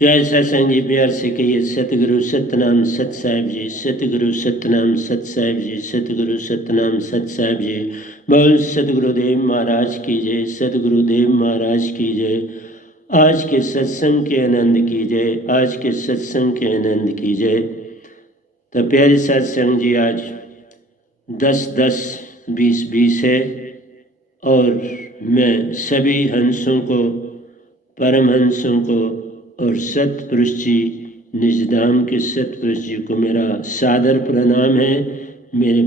प्यारे सत्संग जी, प्यार से कहिए सतगुरु सतनाम सत साहिब जी, सतगुरु सतनाम सत साहिब जी, सतगुरु सतनाम सत साहिब जी। बोल सतगुरुदेव महाराज की जय, सतगुरुदेव महाराज की जय। आज के सत्संग के आनंद की जय, आज के सत्संग के आनंद की जय। तो प्यारे सत्संग जी, आज 10-10, 20-20 है और मैं सभी हंसों को, परमहंसों को और सतपुरुष जी, निजधाम के सतपुरुष जी को मेरा सादर प्रणाम है। मेरे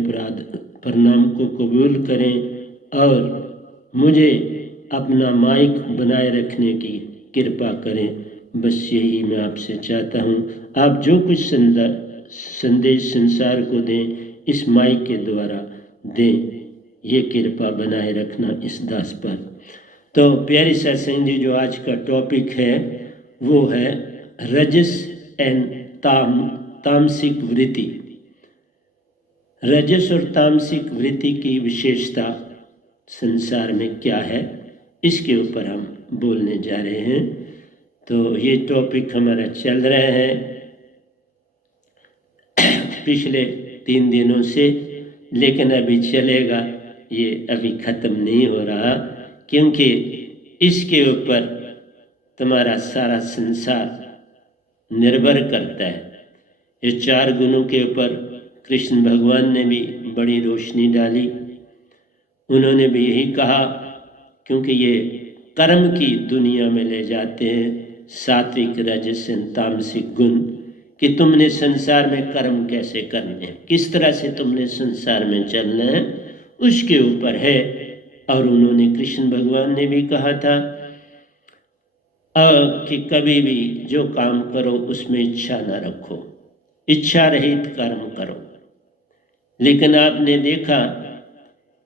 प्रणाम को कबूल करें और मुझे अपना माइक बनाए रखने की कृपा करें। बस यही मैं आपसे चाहता हूँ। आप जो कुछ संदेश संसार को दें, इस माइक के द्वारा दें, ये कृपा बनाए रखना इस दास पर। तो प्यारी सत्संग जी, जो आज का टॉपिक है वो है रजस एंड तामसिक वृत्ति। रजस और तामसिक वृत्ति की विशेषता संसार में क्या है, इसके ऊपर हम बोलने जा रहे हैं। तो ये टॉपिक हमारा चल रहा है पिछले 3 दिनों से, लेकिन अभी चलेगा, ये अभी ख़त्म नहीं हो रहा, क्योंकि इसके ऊपर तुम्हारा सारा संसार निर्भर करता है। ये 4 गुणों के ऊपर कृष्ण भगवान ने भी बड़ी रोशनी डाली। उन्होंने भी यही कहा, क्योंकि ये कर्म की दुनिया में ले जाते हैं, सात्विक रजस तामसिक गुण, कि तुमने संसार में कर्म कैसे करने हैं, किस तरह से तुमने संसार में चलना है, उसके ऊपर है। और उन्होंने, कृष्ण भगवान ने भी कहा था कि कभी भी जो काम करो उसमें इच्छा न रखो, इच्छा रहित कर्म करो। लेकिन आपने देखा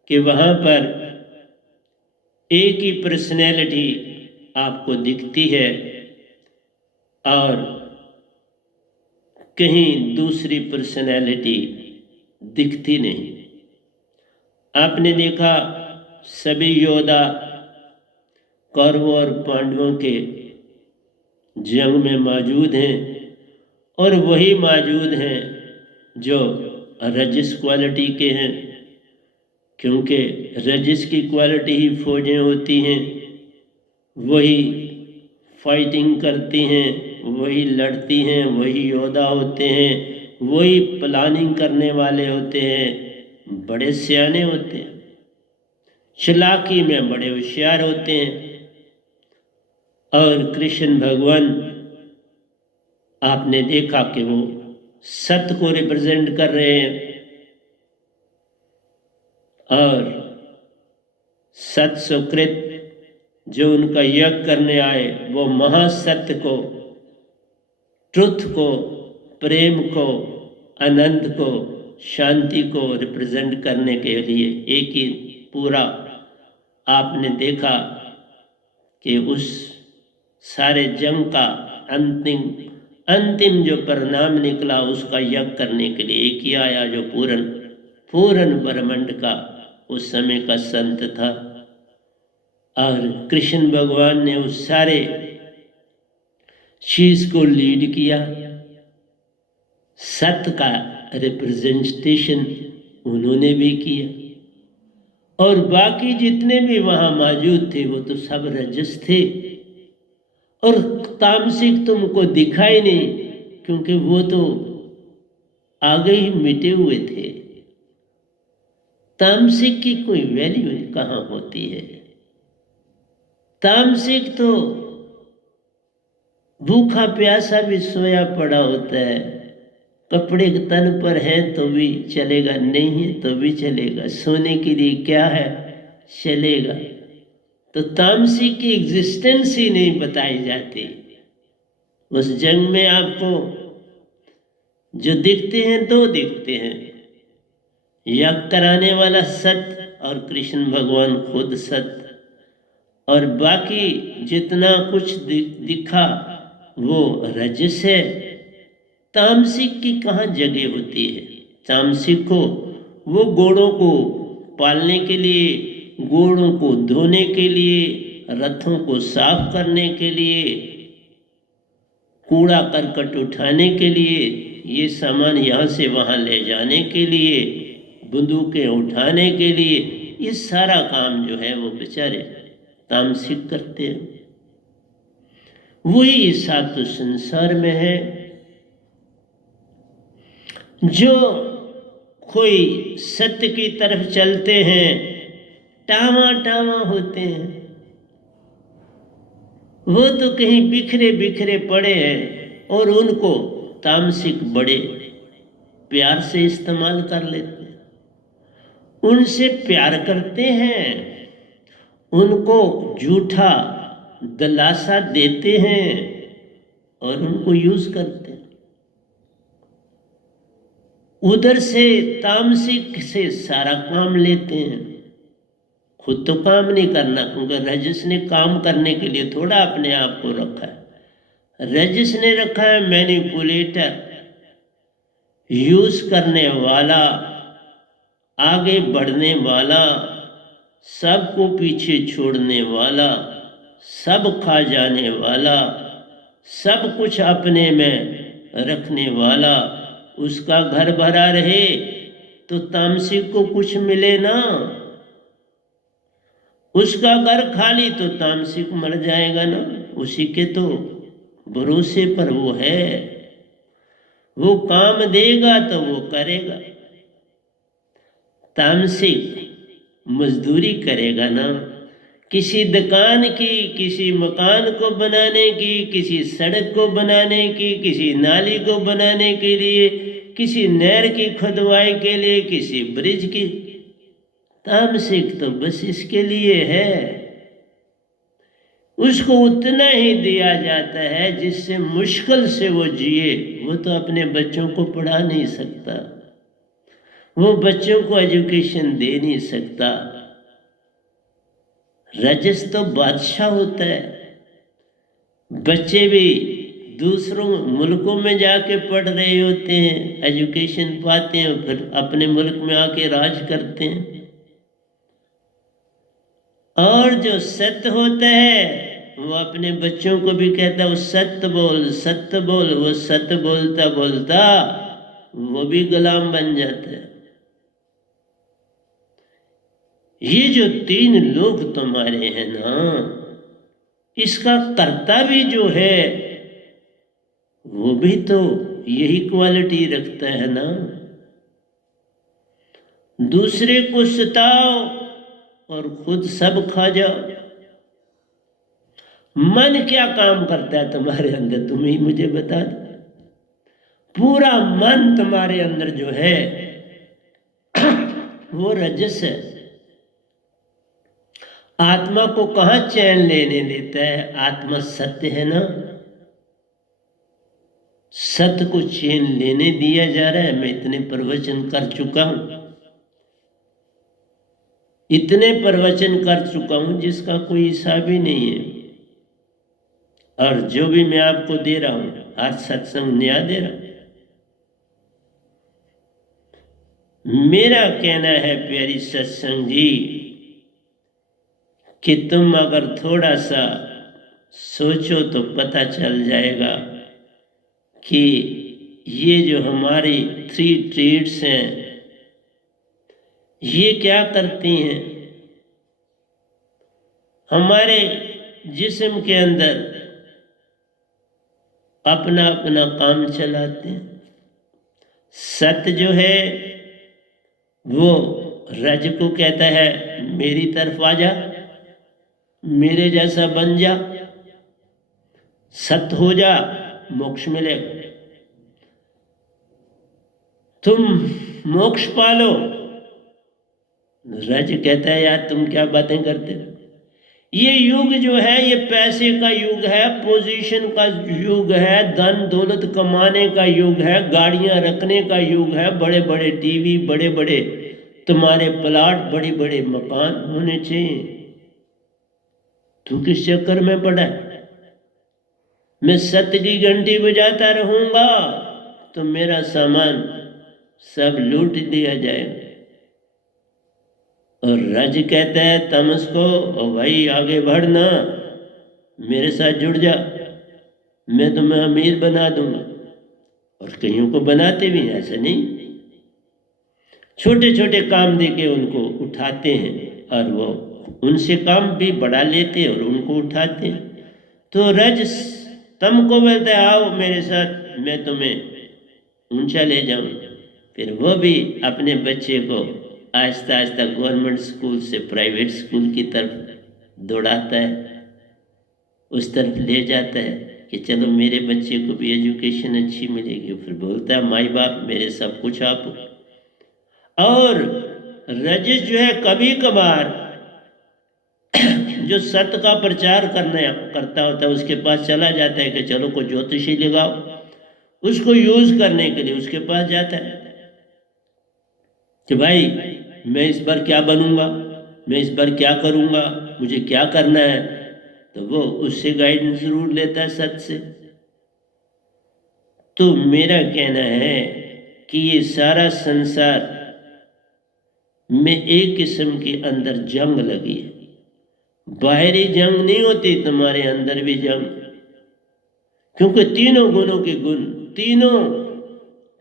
कि वहाँ पर एक ही पर्सनैलिटी आपको दिखती है और कहीं दूसरी पर्सनैलिटी दिखती नहीं। आपने देखा सभी योद्धा कौरवों और पांडवों के जंग में मौजूद हैं, और वही मौजूद हैं जो रजस क्वालिटी के हैं, क्योंकि रजस की क्वालिटी ही फौजें होती हैं, वही फाइटिंग करती हैं, वही लड़ती हैं, वही योद्धा होते हैं, वही प्लानिंग करने वाले होते हैं, बड़े सियाने होते हैं, चालाकी में बड़े होशियार होते हैं। और कृष्ण भगवान, आपने देखा कि वो सत्य को रिप्रेजेंट कर रहे हैं, और सत सुकृत जो उनका यज्ञ करने आए, वो महासत्य को, ट्रुथ को, प्रेम को, आनंद को, शांति को रिप्रेजेंट करने के लिए एक ही पूरा, आपने देखा कि उस सारे जंग का अंतिम जो परिणाम निकला, उसका यज्ञ करने के लिए एक ही आया, जो पूर्ण ब्रह्मांड का उस समय का संत था। और कृष्ण भगवान ने उस सारे चीज को लीड किया, सत्य का रिप्रेजेंटेशन उन्होंने भी किया, और बाकी जितने भी वहां मौजूद थे वो तो सब रजस थे, और तामसिक तुमको दिखाई नहीं, क्योंकि वो तो आगे ही मिटे हुए थे। तामसिक की कोई वैल्यू कहाँ होती है? तामसिक तो भूखा प्यासा भी सोया पड़ा होता है, कपड़े तन पर हैं तो भी चलेगा, नहीं है तो भी चलेगा, सोने के लिए क्या है, चलेगा। तो तामसिक की एग्जिस्टेंस ही नहीं बताई जाती। उस जंग में आपको जो दिखते हैं, 2 दिखते हैं, यज्ञ कराने वाला सत्य और कृष्ण भगवान खुद सत्य, और बाकी जितना कुछ दिखा वो रजस है। तामसिक की कहाँ जगह होती है? तामसिक को वो घोड़ों को पालने के लिए, घोड़ों को धोने के लिए, रथों को साफ करने के लिए, कूड़ा करकट उठाने के लिए, ये सामान यहाँ से वहाँ ले जाने के लिए, बंदूकें उठाने के लिए, ये सारा काम जो है वो बेचारे तामसिक करते हैं। वही हिसाब तो संसार में है। जो कोई सत्य की तरफ चलते हैं, टावा टावा होते हैं, वो तो कहीं बिखरे बिखरे पड़े हैं और उनको तामसिक बड़े प्यार से इस्तेमाल कर लेते हैं, उनसे प्यार करते हैं, उनको झूठा दिलासा देते हैं और उनको यूज करते हैं। उधर से तामसिक से सारा काम लेते हैं, खुद तो काम नहीं करना, क्योंकि रजस ने काम करने के लिए थोड़ा अपने आप को रखा है। रजस ने रखा है मैनिपुलेटर, यूज करने वाला, आगे बढ़ने वाला, सबको पीछे छोड़ने वाला, सब खा जाने वाला, सब कुछ अपने में रखने वाला। उसका घर भरा रहे तो तामसिक को कुछ मिले ना, उसका घर खाली तो तामसिक मर जाएगा ना। उसी के तो भरोसे पर वो है, वो काम देगा तो वो करेगा। तामसिक मजदूरी करेगा ना, किसी दुकान की, किसी मकान को बनाने की, किसी सड़क को बनाने की, किसी नाली को बनाने के लिए, किसी नहर की खुदवाई के लिए, किसी ब्रिज की। तामसिक तो बस इसके लिए है। उसको उतना ही दिया जाता है जिससे मुश्किल से वो जिए। वो तो अपने बच्चों को पढ़ा नहीं सकता, वो बच्चों को एजुकेशन दे नहीं सकता। रजस तो बादशाह होता है। बच्चे भी दूसरों मुल्कों में जाके पढ़ रहे होते हैं, एजुकेशन पाते हैं, फिर अपने मुल्क में आके राज करते हैं। और जो सत्य होता है वो अपने बच्चों को भी कहता है, वो सत्य बोल, सत्य बोल। वो सत्य बोलता बोलता वो भी गुलाम बन जाता है। ये जो 3 लोग तुम्हारे हैं ना, इसका कर्ता भी जो है वो भी तो यही क्वालिटी रखता है ना। दूसरे को सताओ और खुद सब खा जाओ। मन क्या काम करता है तुम्हारे अंदर, तुम ही मुझे बता दो। पूरा मन तुम्हारे अंदर जो है वो रजस है। आत्मा को कहाँ चैन लेने देता है? आत्मा सत्य है ना, सत्य को चैन लेने दिया जा रहा है। मैं इतने प्रवचन कर चुका हूं, इतने प्रवचन कर चुका हूं जिसका कोई हिसाब ही नहीं है। और जो भी मैं आपको दे रहा हूं, हर सत्संग नया दे रहा हूं। मेरा कहना है प्यारी सत्संग जी, कि तुम अगर थोड़ा सा सोचो तो पता चल जाएगा कि ये जो हमारी 3 ट्रेड्स हैं ये क्या करती हैं। हमारे जिस्म के अंदर अपना अपना काम चलाते हैं। सत्य जो है वो रज को कहता है मेरी तरफ आ जा, मेरे जैसा बन जा, सत्य हो जा, मोक्ष मिलेगा। तुम मोक्ष पालो। रज कहता है यार तुम क्या बातें करते हो। ये युग जो है ये पैसे का युग है, पोजीशन का युग है, धन दौलत कमाने का युग है, गाड़ियां रखने का युग है, बड़े बड़े टीवी, बड़े बड़े तुम्हारे प्लाट, बड़े बड़े मकान होने चाहिए। तू किस चक्कर में पड़ा है? मैं सत्य की घंटी बजाता रहूंगा तो मेरा सामान सब लूट दिया जाएगा। और रज कहता है तमस को, ओ भाई आगे बढ़ना, मेरे साथ जुड़ जा, मैं तुम्हें अमीर बना दूंगा, और कईयों को बनाते भी हैं, ऐसा नहीं। छोटे छोटे काम देके उनको उठाते हैं और वो उनसे काम भी बढ़ा लेते हैं और उनको उठाते हैं। तो रज तम को बोलता है आओ मेरे साथ, मैं तुम्हें ऊंचा ले जाऊं। फिर वो भी अपने बच्चे को आहिस्ता आहिस्ता गवर्नमेंट स्कूल से प्राइवेट स्कूल की तरफ दौड़ाता है, उस तरफ ले जाता है कि चलो मेरे बच्चे को भी एजुकेशन अच्छी मिलेगी। फिर बोलता है माई बाप मेरे सब कुछ आप हो। और रजिस जो है कभी कभार जो सत्य का प्रचार करता होता है उसके पास चला जाता है कि चलो कोई ज्योतिषी लगाओ, उसको यूज करने के लिए उसके पास जाता है कि भाई मैं इस बार क्या बनूंगा, मैं इस बार क्या करूंगा, मुझे क्या करना है। तो वो उससे गाइडेंस जरूर लेता है सत्य से। तो मेरा कहना है कि ये सारा संसार में एक किस्म के अंदर जंग लगी है। बाहरी जंग नहीं होती, तुम्हारे अंदर भी जंग, क्योंकि तीनों गुणों के गुण, तीनों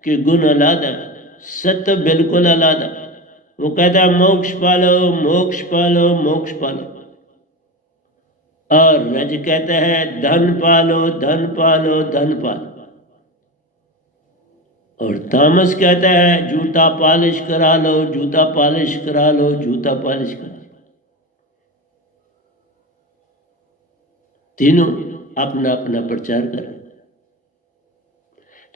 के गुण अलग, सत्य बिल्कुल अलग। वो कहता है मोक्ष पालो मोक्ष पालो मोक्ष पालो, और रज कहता है धन पालो धन पालो धन पालो, और तामस कहता है जूता पॉलिश करा लो जूता पॉलिश करा लो जूता पॉलिश करा लो। तीनों अपना अपना प्रचार कर।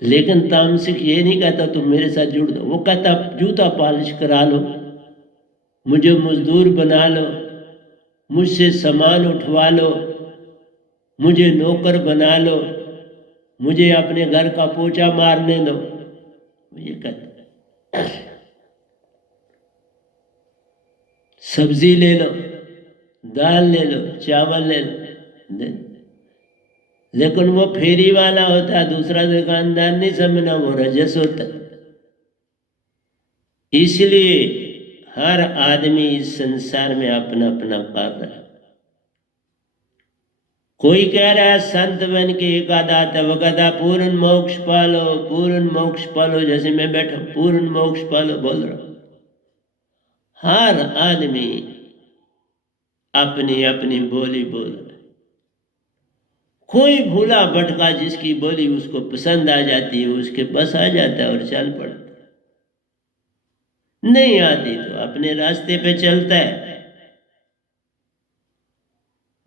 लेकिन तामसिक ये नहीं कहता तुम मेरे साथ जुड़ दो, वो कहता जूता पॉलिश करा लो, मुझे मजदूर बना लो, मुझसे सामान उठवा लो, मुझे नौकर बना लो, मुझे अपने घर का पोछा मारने दो। ये कहता सब्जी ले लो, दाल ले लो, चावल ले लो। लेकिन वो फेरी वाला होता है, दूसरा दुकानदार नहीं समझना, वो रजस होता है। इसलिए हर आदमी इस संसार में अपना अपना पार रहा है। कोई कह रहा है संत बन के एक आधा आता, वो कहता पूर्ण मोक्ष पालो पूर्ण मोक्ष पालो, जैसे मैं बैठा पूर्ण मोक्ष पालो बोल रहा हूं। हर आदमी अपनी अपनी बोली बोल रहा है। कोई भूला भटका जिसकी बोली उसको पसंद आ जाती है, उसके बस आ जाता है और चल पड़ता है, नहीं आती तो अपने रास्ते पे चलता है।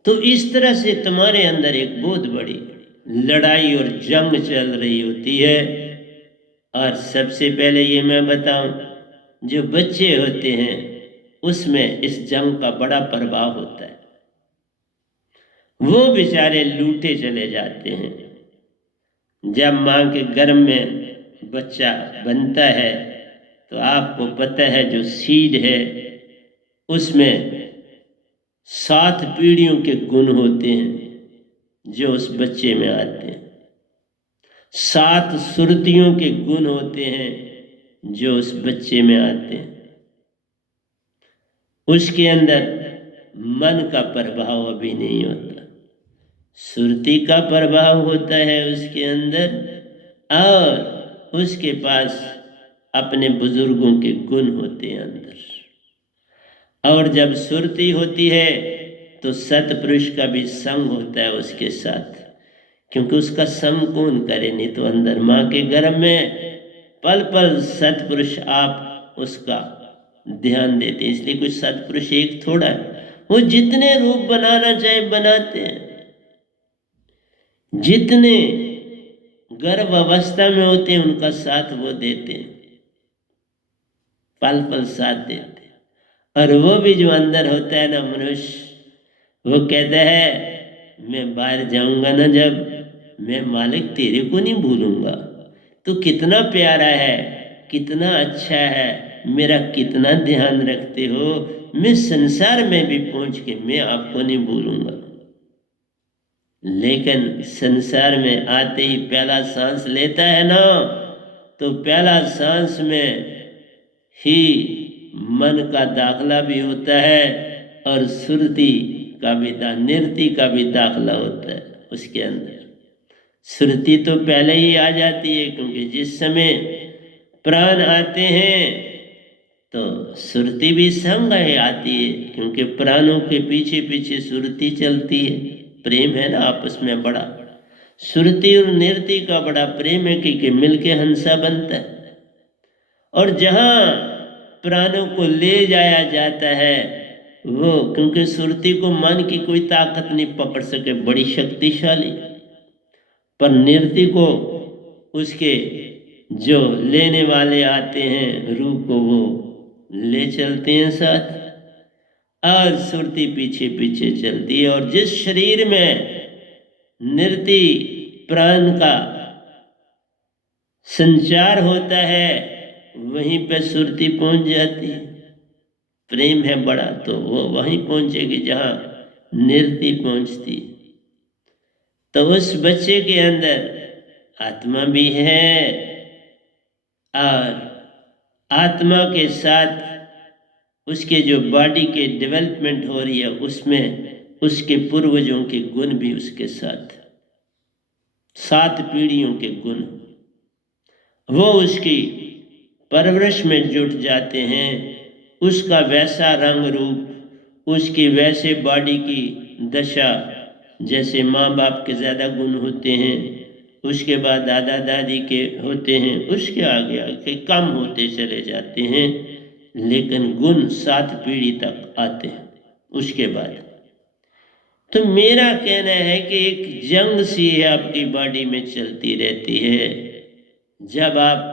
तो इस तरह से तुम्हारे अंदर एक बहुत बड़ी लड़ाई और जंग चल रही होती है। और सबसे पहले ये मैं बताऊं, जो बच्चे होते हैं उसमें इस जंग का बड़ा प्रभाव होता है। वो बेचारे लूटे चले जाते हैं। जब माँ के गर्भ में बच्चा बनता है तो आपको पता है जो सीड है उसमें 7 पीढ़ियों के गुण होते हैं जो उस बच्चे में आते हैं। 7 सुरतियों के गुण होते हैं जो उस बच्चे में आते हैं। उसके अंदर मन का प्रभाव अभी नहीं होता, सुरती का प्रभाव होता है उसके अंदर, और उसके पास अपने बुजुर्गों के गुण होते हैं अंदर। और जब सुरती होती है तो सतपुरुष का भी संग होता है उसके साथ, क्योंकि उसका संग कौन करे, नहीं तो अंदर माँ के गर्भ में पल पल सतपुरुष आप उसका ध्यान देते। इसलिए कुछ सतपुरुष एक थोड़ा है, वो जितने रूप बनाना चाहे बनाते हैं, जितने गर्भ अवस्था में होते हैं उनका साथ वो देते हैं, पल पल साथ देते हैं। और वो भी जो अंदर होता है ना मनुष्य, वो कहता है मैं बाहर जाऊंगा ना जब, मैं मालिक तेरे को नहीं भूलूंगा, तो कितना प्यारा है, कितना अच्छा है, मेरा कितना ध्यान रखते हो, मैं संसार में भी पहुंच के मैं आपको नहीं भूलूंगा। लेकिन संसार में आते ही पहला सांस लेता है ना, तो पहला सांस में ही मन का दाखला भी होता है और सुरती का भी नृत्य का भी दाखला होता है उसके अंदर। सुरती तो पहले ही आ जाती है, क्योंकि जिस समय प्राण आते हैं तो सुरती भी संग है आती है, क्योंकि प्राणों के पीछे पीछे सुरती चलती है। प्रेम है ना आपस में बड़ा, सुरती और निरति का बड़ा प्रेम है कि मिलके हंसा बनता है। और जहाँ प्राणों को ले जाया जाता है वो, क्योंकि सुरती को मन की कोई ताकत नहीं पकड़ सके, बड़ी शक्तिशाली, पर निरति को उसके जो लेने वाले आते हैं रूह को, वो ले चलते हैं साथ, और सुरती पीछे पीछे चलती है। और जिस शरीर में निरति प्राण का संचार होता है वहीं पे सुरती पहुंच जाती है। प्रेम है बड़ा तो वो वहीं पहुंचेगी जहां निरति पहुंचती। तो उस बच्चे के अंदर आत्मा भी है, और आत्मा के साथ उसके जो बॉडी के डेवलपमेंट हो रही है उसमें उसके पूर्वजों के गुण भी उसके साथ, 7 पीढ़ियों के गुण वो उसकी परवरिश में जुट जाते हैं। उसका वैसा रंग रूप, उसकी वैसे बॉडी की दशा, जैसे माँ बाप के ज़्यादा गुण होते हैं, उसके बाद दादा दादी के होते हैं, उसके आगे आगे कम होते चले जाते हैं, लेकिन गुण 7 पीढ़ी तक आते हैं उसके बाद। तो मेरा कहना है कि एक जंग सी है आपकी बॉडी में चलती रहती है। जब आप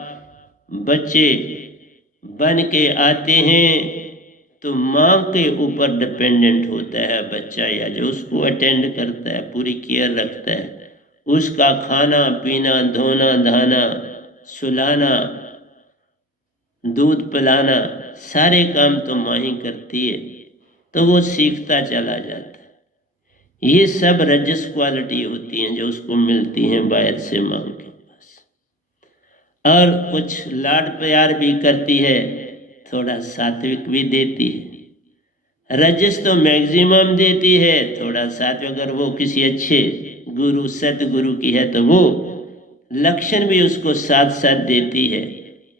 बच्चे बन के आते हैं तो माँ के ऊपर डिपेंडेंट होता है बच्चा, या जो उसको अटेंड करता है, पूरी केयर रखता है, उसका खाना पीना, धोना धाना, सुलाना, दूध पिलाना, सारे काम तो माँ ही करती है। तो वो सीखता चला जाता है। ये सब रजस क्वालिटी होती हैं जो उसको मिलती हैं बाहर से माँ के पास। और कुछ लाड प्यार भी करती है, थोड़ा सात्विक भी देती है। रजस तो मैक्सिमम देती है, थोड़ा सात्विक, अगर वो किसी अच्छे गुरु सतगुरु की है तो वो लक्षण भी उसको साथ साथ देती है,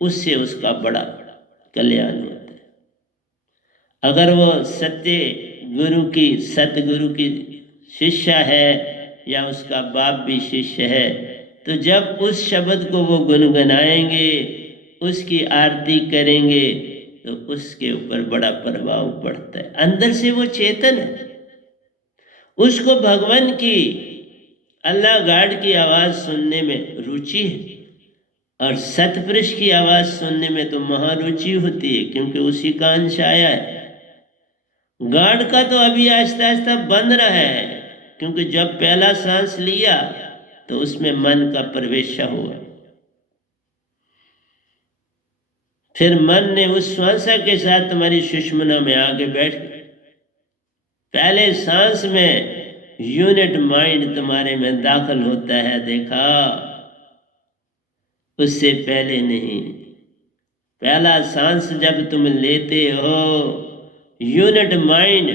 उससे उसका बड़ा कल्याण होता है। अगर वो सत्य गुरु की, सतगुरु की शिष्य है या उसका बाप भी शिष्य है, तो जब उस शब्द को वो गुनगुनाएंगे, उसकी आरती करेंगे, तो उसके ऊपर बड़ा प्रभाव पड़ता है। अंदर से वो चेतन है, उसको भगवान की, अल्लाह गाड की आवाज़ सुनने में रुचि है, और सतपुरुष की आवाज़ सुनने में तो महारुचि होती है, क्योंकि उसी का अंश आया है। गाड का तो अभी आहिस्ता आहिस्ता बन रहा है, क्योंकि जब पहला सांस लिया तो उसमें मन का प्रवेश हुआ, फिर मन ने उस श्वास के साथ तुम्हारी सुषुम्ना में आके बैठ गया। पहले सांस में यूनिट माइंड तुम्हारे में दाखिल होता है, देखा, उससे पहले नहीं। पहला सांस जब तुम लेते हो, यूनिट माइंड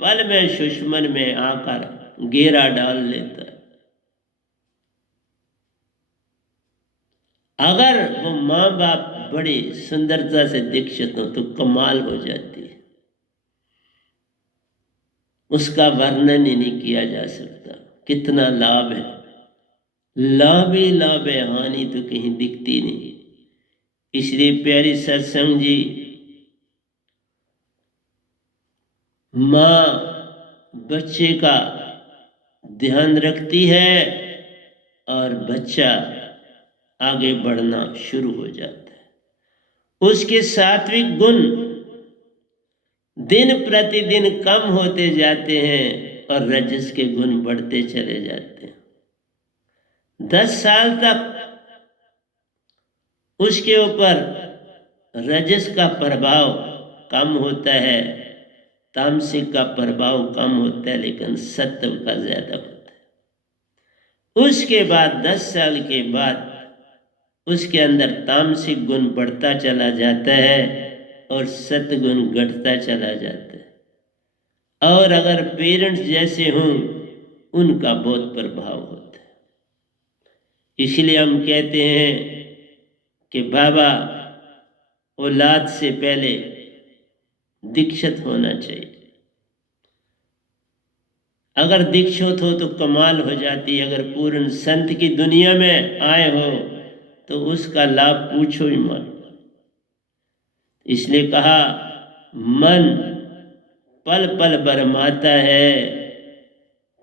पल में सुषुम्ना में आकर घेरा डाल लेता है। अगर वो माँ बाप बड़ी सुंदरता से दीक्षित हो तो कमाल हो जाती है, उसका वर्णन ही नहीं किया जा सकता। कितना लाभ है, लाभ ही लाभ है, हानि तो कहीं दिखती नहीं। इसलिए प्यारी सत्संग जी, माँ बच्चे का ध्यान रखती है और बच्चा आगे बढ़ना शुरू हो जाता है। उसके सात्विक गुण दिन प्रतिदिन कम होते जाते हैं और रजस के गुण बढ़ते चले जाते हैं। 10 साल तक उसके ऊपर रजस का प्रभाव कम होता है, तामसिक का प्रभाव कम होता है, लेकिन सत्व का ज्यादा होता है। उसके बाद 10 साल के बाद उसके अंदर तामसिक गुण बढ़ता चला जाता है और सत्गुण घटता चला जाता है। और अगर पेरेंट्स जैसे हों, उनका बहुत प्रभाव होता है। इसलिए हम कहते हैं कि बाबा औलाद से पहले दीक्षित होना चाहिए। अगर दीक्षित हो तो कमाल हो जाती है। अगर पूर्ण संत की दुनिया में आए हो तो उसका लाभ पूछो ही मत। इसलिए कहा मन पल पल बरमाता है,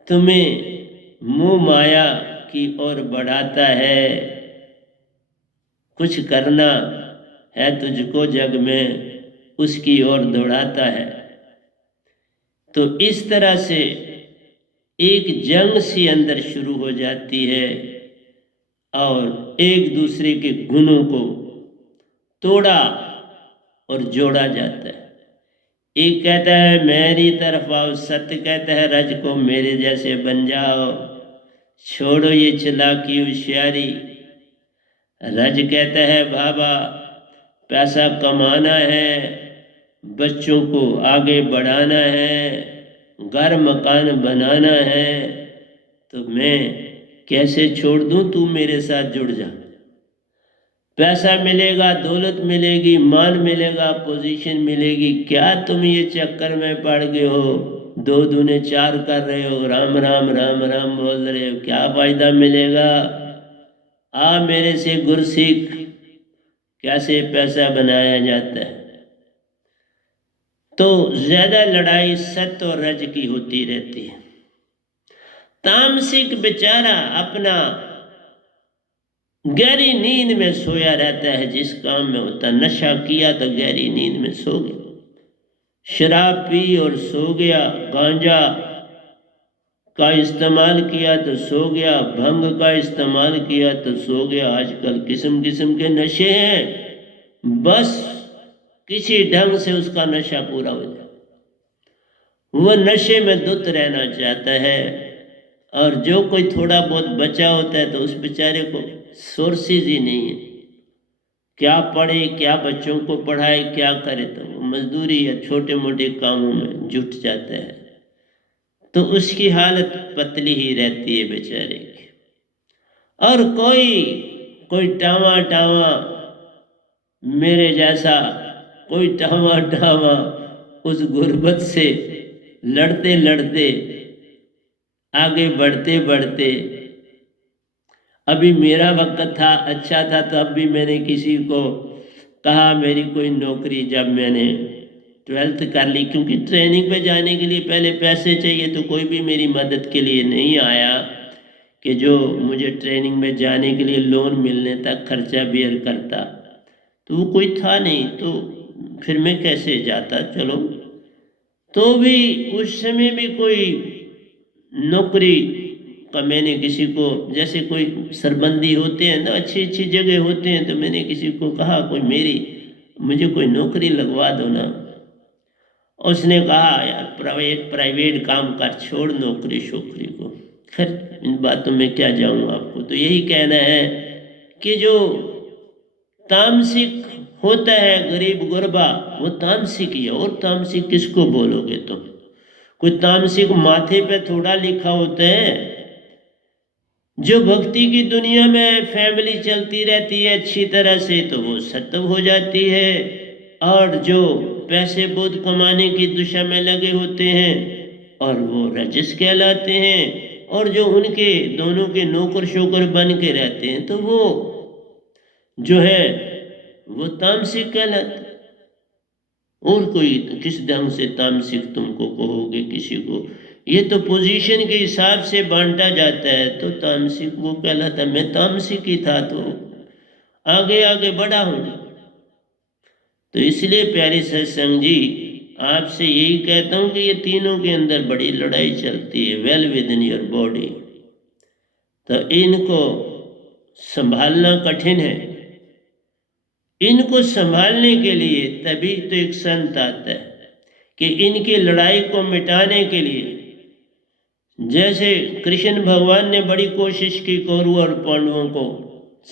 तुम्हें मोह माया की ओर बढ़ाता है। कुछ करना है तुझको जग में, उसकी ओर दौड़ाता है। तो इस तरह से एक जंग सी अंदर शुरू हो जाती है और एक दूसरे के गुणों को तोड़ा और जोड़ा जाता है। एक कहता है मेरी तरफ आओ, सत्य कहता है रज को मेरे जैसे बन जाओ, छोड़ो ये चालाकी होशियारी। रज कहता है बाबा पैसा कमाना है, बच्चों को आगे बढ़ाना है, घर मकान बनाना है, तो मैं कैसे छोड़ दूं, तू मेरे साथ जुड़ जा। पैसा मिलेगा, दौलत मिलेगी, मान मिलेगा, पोजीशन मिलेगी, क्या तुम ये चक्कर में पड़ गए हो, 2 दूने 4 कर रहे हो, राम राम राम राम बोल रहे हो, क्या फायदा मिलेगा। आ मेरे से गुर सीख कैसे पैसा बनाया जाता है। तो ज्यादा लड़ाई सत्य और रज की होती रहती है। तामसिक बेचारा अपना गहरी नींद में सोया रहता है, जिस काम में होता। नशा किया तो गहरी नींद में सो गया, शराब पी और सो गया, गांजा का इस्तेमाल किया तो सो गया, भंग का इस्तेमाल किया तो सो गया। आजकल किस्म किस्म के नशे हैं, बस किसी ढंग से उसका नशा पूरा हो जाए। वह नशे में धुत रहना चाहता है, और जो कोई थोड़ा बहुत बचा होता है तो उस बेचारे को सोर्सेज ही नहीं है, क्या पढ़े, क्या बच्चों को पढ़ाए, क्या करे, तो वो मजदूरी या छोटे मोटे कामों में जुट जाता है। तो उसकी हालत पतली ही रहती है बेचारे की। और कोई टावा टावा मेरे जैसा, कोई टावा टावा उस गुर्बत से लड़ते लड़ते आगे बढ़ते बढ़ते, अभी मेरा वक्त था अच्छा था, तो अब भी मैंने किसी को कहा मेरी कोई नौकरी, जब मैंने 12th कर ली, क्योंकि ट्रेनिंग पे जाने के लिए पहले पैसे चाहिए, तो कोई भी मेरी मदद के लिए नहीं आया कि जो मुझे ट्रेनिंग में जाने के लिए लोन मिलने तक खर्चा बेयर करता, तो वो कोई था नहीं। तो फिर मैं कैसे जाता। चलो, तो भी उस समय भी कोई नौकरी का मैंने किसी को, जैसे कोई सरबंदी होते हैं ना, अच्छी अच्छी जगह होते हैं, तो मैंने किसी को कहा कोई मुझे कोई नौकरी लगवा दो ना। उसने कहा यार प्राइवेट काम कर, छोड़ नौकरी शोकरी को। खैर इन बातों में क्या जाऊँ आपको, तो यही कहना है कि जो तामसिक होता है गरीब गुरबा, वो तामसिक ही है। और तामसिक किसको बोलोगे तुम? कोई तामसिक माथे पे थोड़ा लिखा होता है। जो भक्ति की दुनिया में फैमिली चलती रहती है अच्छी तरह से, तो वो सत्व हो जाती है। और जो पैसे बहुत कमाने की दिशा में लगे होते हैं, और वो रजस कहलाते हैं। और जो उनके दोनों के नौकर शोकर बन के रहते हैं, तो वो जो है वो तामसिक कहलाते। और कोई किस ढंग से तामसिक तुमको कहोगे किसी को? ये तो पोजीशन के हिसाब से बांटा जाता है, तो तामसिक वो कहलाता। मैं तामसिक ही था, तो आगे आगे बढ़ा हूँ। तो इसलिए प्यारे सत्संग जी, आपसे यही कहता हूँ कि ये तीनों के अंदर बड़ी लड़ाई चलती है, well with in your body. तो इनको संभालना कठिन है। इनको संभालने के लिए तभी तो एक संत आता है कि इनकी लड़ाई को मिटाने के लिए, जैसे कृष्ण भगवान ने बड़ी कोशिश की कौरव और पांडवों को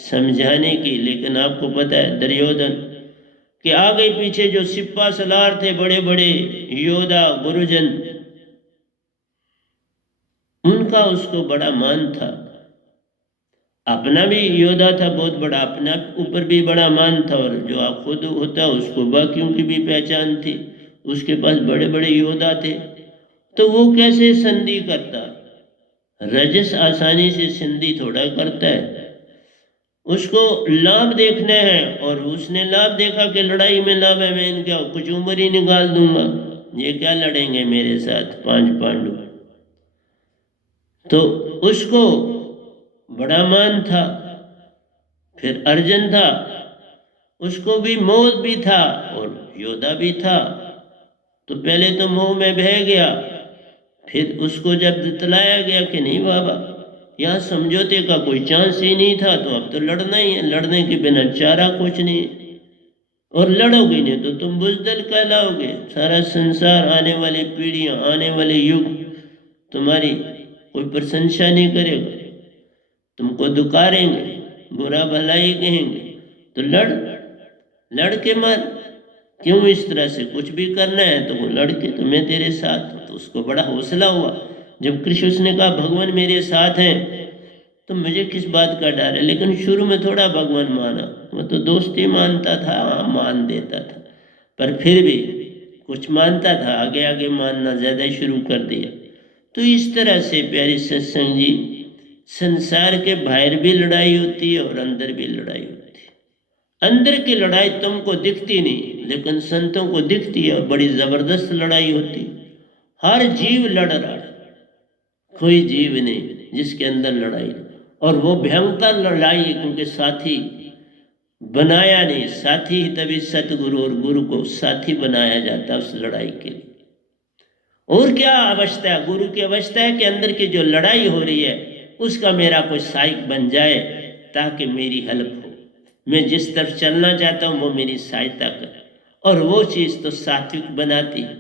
समझाने की, लेकिन आपको पता है दुर्योधन के आगे पीछे जो सिपा सलार थे, बड़े बड़े योद्धा गुरुजन, उनका उसको बड़ा मान था। अपना भी योद्धा था बहुत बड़ा, अपना ऊपर भी बड़ा मान था, और जो आप खुद होता उसको बाकियों की भी पहचान थी, उसके पास बड़े बड़े योद्धा थे। तो वो कैसे संधि करता? रजस आसानी से संधि थोड़ा करता है, उसको लाभ देखने हैं, और उसने लाभ देखा कि लड़ाई में लाभ है, मैं इनका कुछ उम्र ही निकाल दूंगा, ये क्या लड़ेंगे मेरे साथ 5 पांडु। तो उसको बड़ा मान था। फिर अर्जुन था, उसको भी मोह भी था और योद्धा भी था। तो पहले तो मोह में बह गया, फिर उसको जब दितलाया गया कि नहीं बाबा, यहाँ समझौते का कोई चांस ही नहीं था, तो अब तो लड़ना ही है, लड़ने के बिना चारा कुछ नहीं, और लड़ोगे नहीं तो तुम बुजदल कहलाओगे। सारा संसार, आने वाली पीढ़ियां, आने वाले युग तुम्हारी कोई प्रशंसा नहीं करेगा, तुमको दुकारेंगे, बुरा भलाई कहेंगे। तो लड़, लड़ के मार। क्यों इस तरह से कुछ भी करना है तो वो लड़के, तो मैं तेरे साथ हूँ। तो उसको बड़ा हौसला हुआ जब कृष्ण ने कहा भगवान मेरे साथ हैं, तो मुझे किस बात का डर है। लेकिन शुरू में थोड़ा भगवान माना, वो तो दोस्ती मानता था, हाँ मान देता था, पर फिर भी कुछ मानता था, आगे आगे मानना ज़्यादा ही शुरू कर दिया। तो इस तरह से प्यारे सत्संग जी, संसार के बाहर भी लड़ाई होती है और अंदर भी लड़ाई होती है। अंदर की लड़ाई तुमको दिखती नहीं, लेकिन संतों को दिखती है, और बड़ी जबरदस्त लड़ाई होती है। हर जीव लड़ रहा है, कोई जीव नहीं जिसके अंदर लड़ाई नहीं। और वो भयंकर लड़ाई है, क्योंकि साथी बनाया नहीं। साथी ही तभी सतगुरु और गुरु को साथी बनाया जाता है उस लड़ाई के लिए। और क्या अवस्था है? गुरु की अवस्था है कि अंदर की जो लड़ाई हो रही है उसका मेरा कोई सहायक बन जाए, ताकि मेरी हेल्प हो, मैं जिस तरफ चलना चाहता हूँ वो मेरी सहायता करे। और वो चीज़ तो सात्विक बनाती है।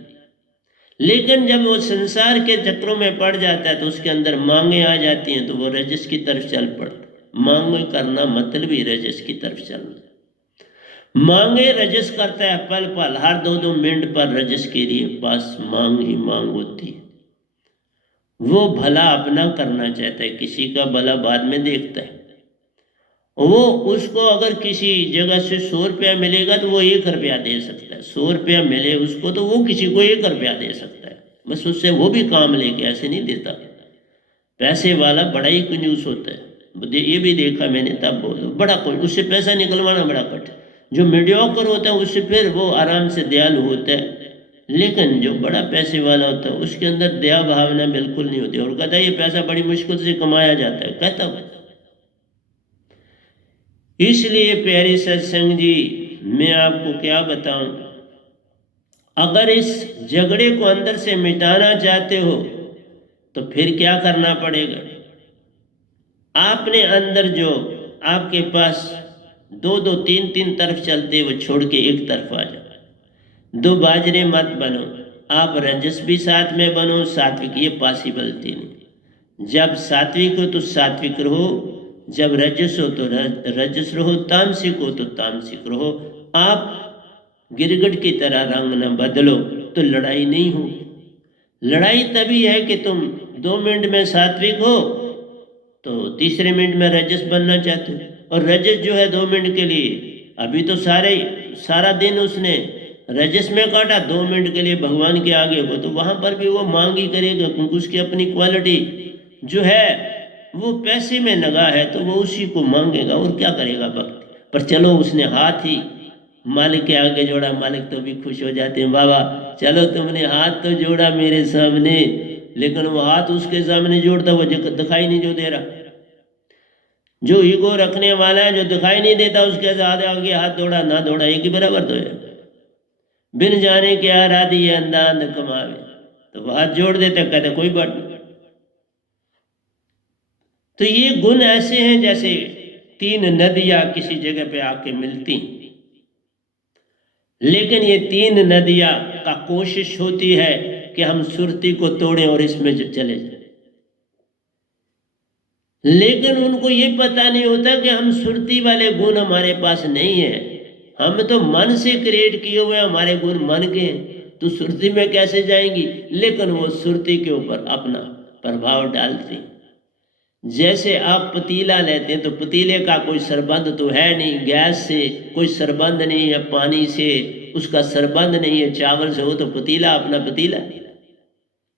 लेकिन जब वो संसार के चक्रों में पड़ जाता है तो उसके अंदर मांगे आ जाती हैं, तो वो रजस की तरफ चल पड़ता। मांगे करना मतलब ही रजस की तरफ चलना। मांगे रजस करता है पल पल, हर 2-2 मिनट पर रजस के लिए पास मांग ही मांग होती है। वो भला अपना करना चाहता है, किसी का भला बाद में देखता है। वो उसको अगर किसी जगह से 100 रुपया मिलेगा तो वो 1 रुपया दे सकता है। 100 रुपया मिले उसको तो वो किसी को 1 रुपया दे सकता है, बस उससे वो भी काम लेके, ऐसे नहीं देता। पैसे वाला बड़ा ही कंजूस होता है, ये भी देखा मैंने, तब बोलो बड़ा कोई उससे पैसा निकलवाना बड़ा कठिन। जो मीडियोकर होता है उससे फिर वो आराम से दयालु होता है, लेकिन जो बड़ा पैसे वाला होता है उसके अंदर दया भावना बिल्कुल नहीं होती, और कहता है ये पैसा बड़ी मुश्किल से कमाया जाता है, कहता हूँ। इसलिए प्यारे सत्संग जी, मैं आपको क्या बताऊं, अगर इस झगड़े को अंदर से मिटाना चाहते हो तो फिर क्या करना पड़ेगा? आपने अंदर जो आपके पास 2-2 3-3 तरफ चलते वो छोड़ के एक तरफ आ जाओ। दो बाजरे मत बनो, आप रजस भी साथ में बनो, सात्विक, ये पॉसिबिलिटी नहीं। जब सात्विक हो तो सात्विक रहो, जब रजस हो तो रजस रहो, तामसिक हो तो तामसिक रहो। आप गिरगिट की तरह रंग न बदलो तो लड़ाई नहीं होगी। लड़ाई तभी है कि तुम 2 मिनट में सात्विक हो तो तीसरे मिनट में रजस बनना चाहते हो, और रजस जो है 2 मिनट के लिए, अभी तो सारा दिन उसने रजस में काटा, 2 मिनट के लिए भगवान के आगे हो, तो वहां पर भी वो मांग ही करेगा, क्योंकि उसकी अपनी क्वालिटी जो है वो पैसे में नगा है, तो वो उसी को मांगेगा, और क्या करेगा भक्ति। पर चलो उसने हाथ ही मालिक के आगे जोड़ा, मालिक तो भी खुश हो जाते हैं, बाबा चलो तुमने हाथ तो जोड़ा मेरे सामने, लेकिन वो हाथ उसके सामने जोड़ता वो दिखाई नहीं जो दे रहा। जो ईगो रखने वाला है, जो दिखाई नहीं देता, उसके साथ आगे हाथ दौड़ा ना दौड़ा एक ही बराबर तो है। बिन जाने के आराधी है अंधा अंध कमावे, तो वो हाथ जोड़ देते, कहते कोई बात नहीं। तो ये गुण ऐसे हैं जैसे 3 नदियां किसी जगह पे आके मिलती, लेकिन ये 3 नदियां का कोशिश होती है कि हम सुरती को तोड़ें और इसमें चले जाए, लेकिन उनको ये पता नहीं होता कि हम सुरती वाले गुण हमारे पास नहीं है। हम तो मन से क्रिएट किए हुए, हमारे गुण मन के हैं, तो सुरती में कैसे जाएंगी? लेकिन वो सुरती के ऊपर अपना प्रभाव डालती। जैसे आप पतीला लेते हैं तो पतीले का कोई संबंध तो है नहीं, गैस से कोई संबंध नहीं है, पानी से उसका संबंध नहीं है, चावल से, हो तो पतीला अपना पतीला।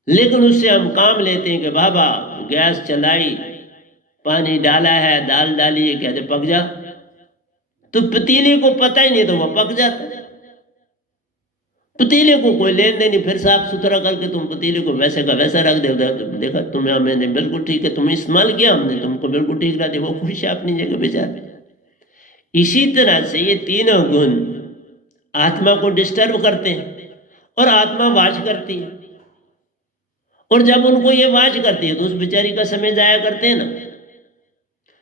लेकिन उससे हम काम लेते हैं कि बाबा गैस चलाई, पानी डाला है, दाल डाली है, कहते पक जा। तो पतीले को पता ही नहीं तो वह पक जाता। पतीले को कोई लेन देन नहीं, फिर साफ सुथरा करके तुम पतीले को वैसे का वैसा रख दे। देखा तुम्हें, मैंने बिल्कुल ठीक है, तुम्हें इस्तेमाल किया हमने, तुमको बिल्कुल ठीक रहा दे, वो खुश है अपनी जगह बेचारे। इसी तरह से ये तीनों गुण आत्मा को डिस्टर्ब करते हैं और आत्मा वाच करती है। और जब उनको ये वाच करती है तो उस बेचारी का समय जाया करते हैं ना।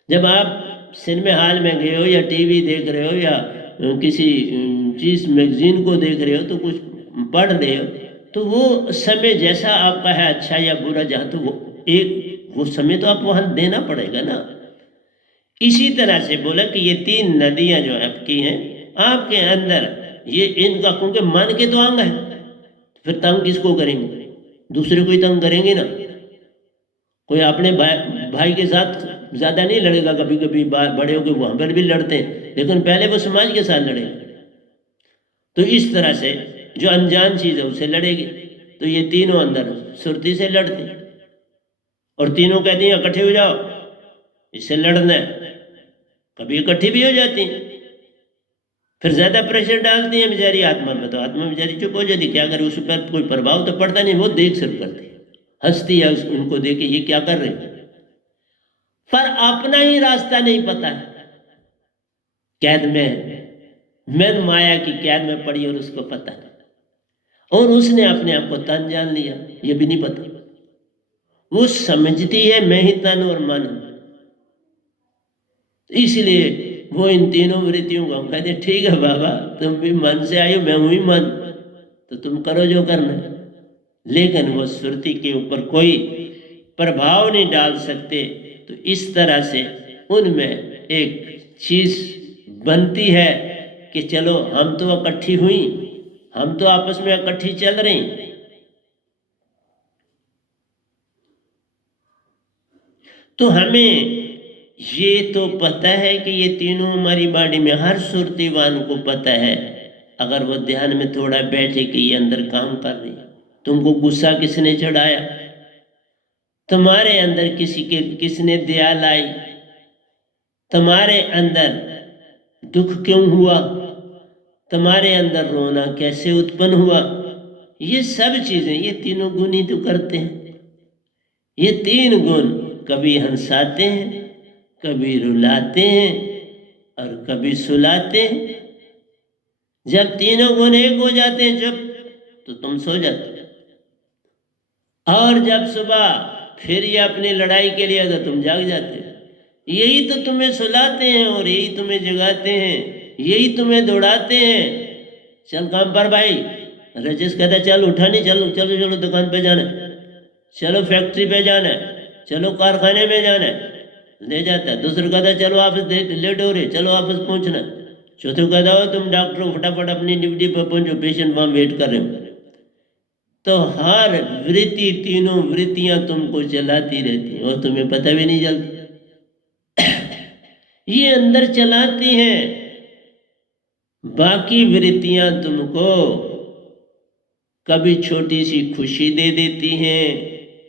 जब आप सिनेमा हॉल में गए हो या टीवी देख रहे हो या किसी चीज मैगजीन को देख रहे हो तो कुछ पढ़ रहे हो, तो वो समय जैसा आपका है, अच्छा या बुरा, जहाँ तो वो समय तो आप वहाँ देना पड़ेगा ना। इसी तरह से बोला कि ये तीन नदियां जो आपकी हैं आपके अंदर, ये इनका, क्योंकि मन के तो अंग है, फिर तंग किसको करेंगे? दूसरे को ही तंग करेंगे ना। कोई अपने भाई के साथ ज्यादा नहीं लड़ेगा, कभी कभी बड़े होकर वहां पर भी लड़ते हैं, लेकिन पहले वो समाज के साथ लड़ेगा। तो इस तरह से जो अनजान चीज है उससे लड़ेगी। तो ये तीनों अंदर सुरती से लड़ते हैं और तीनों कहती हैं इकट्ठे हो जाओ, इससे लड़ना है। कभी इकट्ठी भी हो जाती हैं, फिर ज्यादा प्रेशर डालती हैं बेचारी आत्मा में, तो आत्मा बेचारी चुप हो जाती। क्या करे, उस पर कोई प्रभाव तो पड़ता नहीं, वो देख सिर्फ करती है, हंसती है उनको देख के, ये क्या कर रहे हैं। पर अपना ही रास्ता नहीं पता है, कैद में मन माया की कैद में पड़ी और उसको पता नहीं, और उसने अपने आप को तन जान लिया, ये भी नहीं पता। वो समझती है मैं ही तन और मन हूं, इसलिए वो इन तीनों वृत्तियों को हम कहते ठीक है बाबा, तुम भी मन से आए हो, मैं हूं ही मन, तो तुम करो जो करना है। लेकिन वो श्रुति के ऊपर कोई प्रभाव नहीं डाल सकते। तो इस तरह से उनमें एक चीज बनती है कि चलो हम तो इकट्ठी हुई, हम तो आपस में इकट्ठी चल रही। तो हमें ये तो पता है कि ये तीनों हमारी बॉडी में, हर सुरतीवान को पता है, अगर वो ध्यान में थोड़ा बैठे कि ये अंदर काम कर रही है। तुमको गुस्सा किसने चढ़ाया? तुम्हारे अंदर किसने दया लाई? तुम्हारे अंदर दुख क्यों हुआ? तुम्हारे अंदर रोना कैसे उत्पन्न हुआ? ये सब चीजें ये तीनों गुण ही तो करते हैं। ये तीन गुण कभी हंसाते हैं, कभी रुलाते हैं और कभी सुलाते हैं। जब तीनों गुण एक हो जाते हैं जब, तो तुम सो जाते हो, और जब सुबह फिर ये अपनी लड़ाई के लिए तो तुम जाग जाते हो। यही तो तुम्हें सुलाते हैं और यही तुम्हें जगाते हैं, यही तुम्हें दौड़ाते हैं। चल काम पर भाई, राजेश कहता चल उठा नहीं, चलो चलो चलो दुकान पे जाना, चलो फैक्ट्री पे जाना, चलो कारखाने में जाना, ले जाता है। दूसरा कहता चलो ऑफिस लेट हो रहे, चलो ऑफिस पहुंचना। चौथे कहता हो तुम डॉक्टर हो, फटाफट अपनी ड्यूटी पर पहुंचो, पेशेंट वहां वेट कर रहे हो। तो हर वृत्ति, तीनों वृत्तियां तुमको चलाती रहती हैं और तुम्हें पता भी नहीं चलता। ये अंदर चलाती हैं, बाकी वृत्तियां तुमको कभी छोटी सी खुशी दे देती हैं।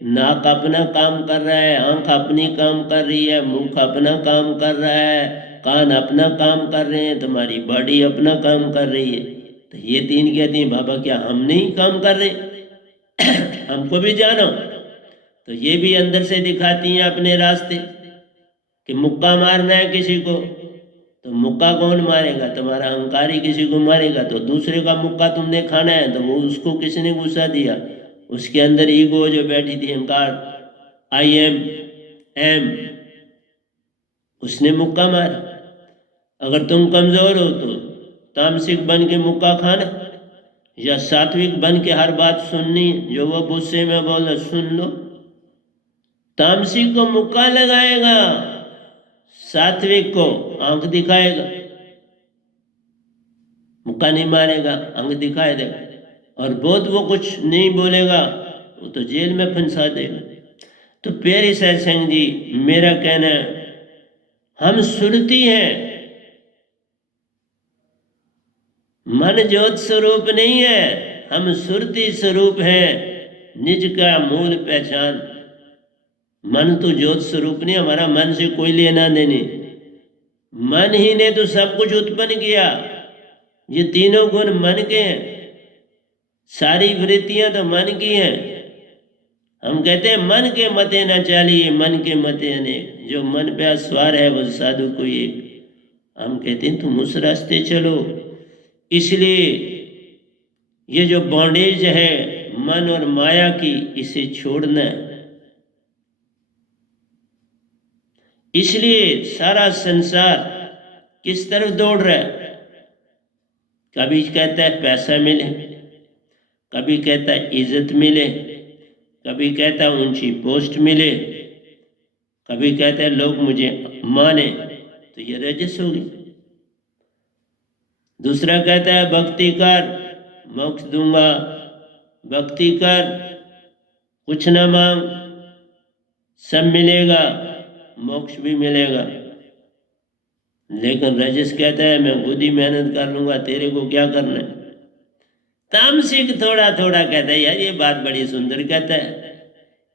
नाक अपना काम कर रहा है, आंख अपनी काम कर रही है, मुंह अपना काम कर रहा है, कान अपना काम कर रहे हैं, तुम्हारी बॉडी अपना काम कर रही है। तो ये तीन कहती हैं बाबा क्या हम नहीं काम कर रहे? हमको भी जानो। तो ये भी अंदर से दिखाती हैं अपने रास्ते कि मुक्का मारना है किसी को, तो मुक्का कौन मारेगा? तुम्हारा अहंकार ही किसी को मारेगा। तो दूसरे का मुक्का तुमने खाना है तो वो उसको किसने गुस्सा दिया? उसके अंदर ईगो जो बैठी थी, अहंकार, आई एम, उसने मुक्का मारा। अगर तुम कमजोर हो तो तामसिक बन के मुक्का खाना, या सात्विक बन के हर बात सुननी, जो वो गुस्से में बोले सुन लो। तामसिक को मुक्का लगाएगा, सात्विक को आंख दिखाएगा, मुक्का नहीं मारेगा, आंख दिखाए देगा। और बहुत वो कुछ नहीं बोलेगा, वो तो जेल में फंसा देगा। तो प्यारे सत्संग जी, मेरा कहना, हम सुरती हैं, मन ज्योत स्वरूप नहीं है, हम सुरती स्वरूप हैं। निज का मूल पहचान। मन तो ज्योत स्वरूप नहीं, हमारा मन से कोई लेना देनी। मन ही ने तो सब कुछ उत्पन्न किया। ये तीनों गुण मन के हैं, सारी वृत्तियां तो मन की हैं। हम कहते हैं मन के मते न चालिए, मन के मते अनेक। जो मन पे सवार है वो साधु कोई एक। हम कहते हैं तुम उस रास्ते चलो। इसलिए ये जो बॉन्डेज है मन और माया की, इसे छोड़ना है। इसलिए सारा संसार किस तरफ दौड़ रहा है? कभी कहता है पैसा मिले, कभी कहता है इज्जत मिले, कभी कहता है ऊंची पोस्ट मिले, कभी कहता है लोग मुझे माने। तो ये रजस होगी। दूसरा कहता है भक्ति कर, मोक्ष दूंगा। भक्ति कर, कुछ ना मांग, सब मिलेगा, मोक्ष भी मिलेगा। लेकिन रजस कहता है मैं खुद ही मेहनत कर लूंगा, तेरे को क्या करना है। तामसिक थोड़ा थोड़ा कहता है, यार ये बात बड़ी सुंदर कहता है।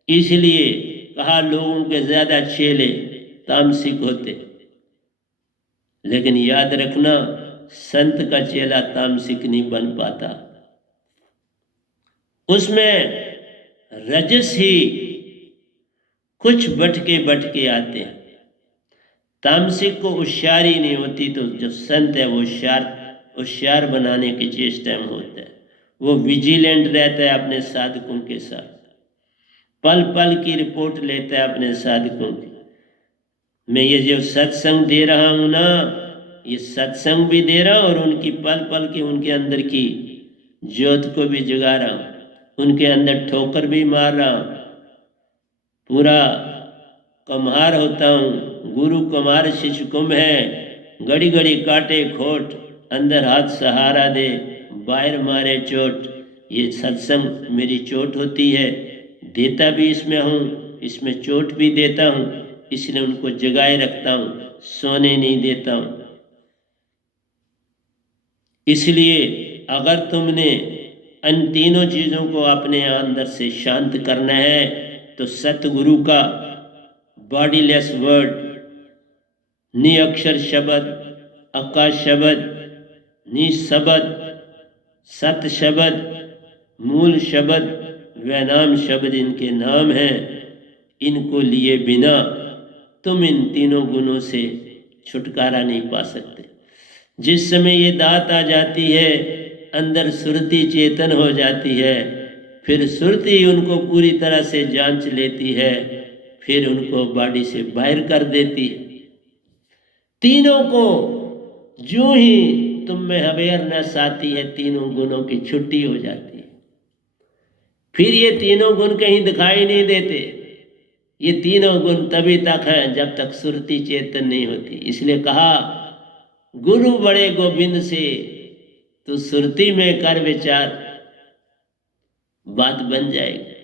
इसलिए कहा लोगों के ज्यादा चेले तामसिक होते। लेकिन याद रखना, संत का चेला तामसिक नहीं बन पाता। उसमें रजस ही कुछ बटके आते हैं। तामसिक को होशियारी नहीं होती, तो जो संत है वो होशियार बनाने की चेष्टा में होता है। वो विजिलेंट रहता है अपने साधकों के साथ, पल पल की रिपोर्ट लेता है अपने साधकों की। मैं ये जो सत्संग दे रहा हूँ ना, ये सत्संग भी दे रहा हूँ और उनकी पल पल की, उनके अंदर की ज्योत को भी जगा रहा हूँ, उनके अंदर ठोकर भी मार रहा हूँ। पूरा कुम्हार होता हूँ, गुरु कुम्हार शिष्य कुंभ है। घड़ी घड़ी काटे खोट, अंदर हाथ सहारा दे, बाहर मारे चोट। ये सत्संग मेरी चोट होती है, देता भी इसमें हूँ, इसमें चोट भी देता हूँ। इसलिए उनको जगाए रखता हूँ, सोने नहीं देता हूँ। इसलिए अगर तुमने इन तीनों चीज़ों को अपने अंदर से शांत करना है, तो सतगुरु का बॉडीलेस वर्ड, निअक्षर शब्द, आकाश शब्द, निशब्द, सत शब्द, मूल शब्द, वैनाम शब्द इनके नाम हैं। इनको लिए बिना तुम इन तीनों गुणों से छुटकारा नहीं पा सकते। जिस समय ये दात आ जाती है, अंदर सुरती चेतन हो जाती है, फिर सुरती उनको पूरी तरह से जांच लेती है, फिर उनको बॉडी से बाहर कर देती है। तीनों को जो ही तुम में अवेयरनेस आती है, तीनों गुणों की छुट्टी हो जाती है। फिर ये तीनों गुण कहीं दिखाई नहीं देते। ये तीनों गुण तभी तक हैं जब तक सुरती चेतन नहीं होती। इसलिए कहा गुरु बड़े गोविंद से तो सुरती में कर विचार, बात बन जाएगी।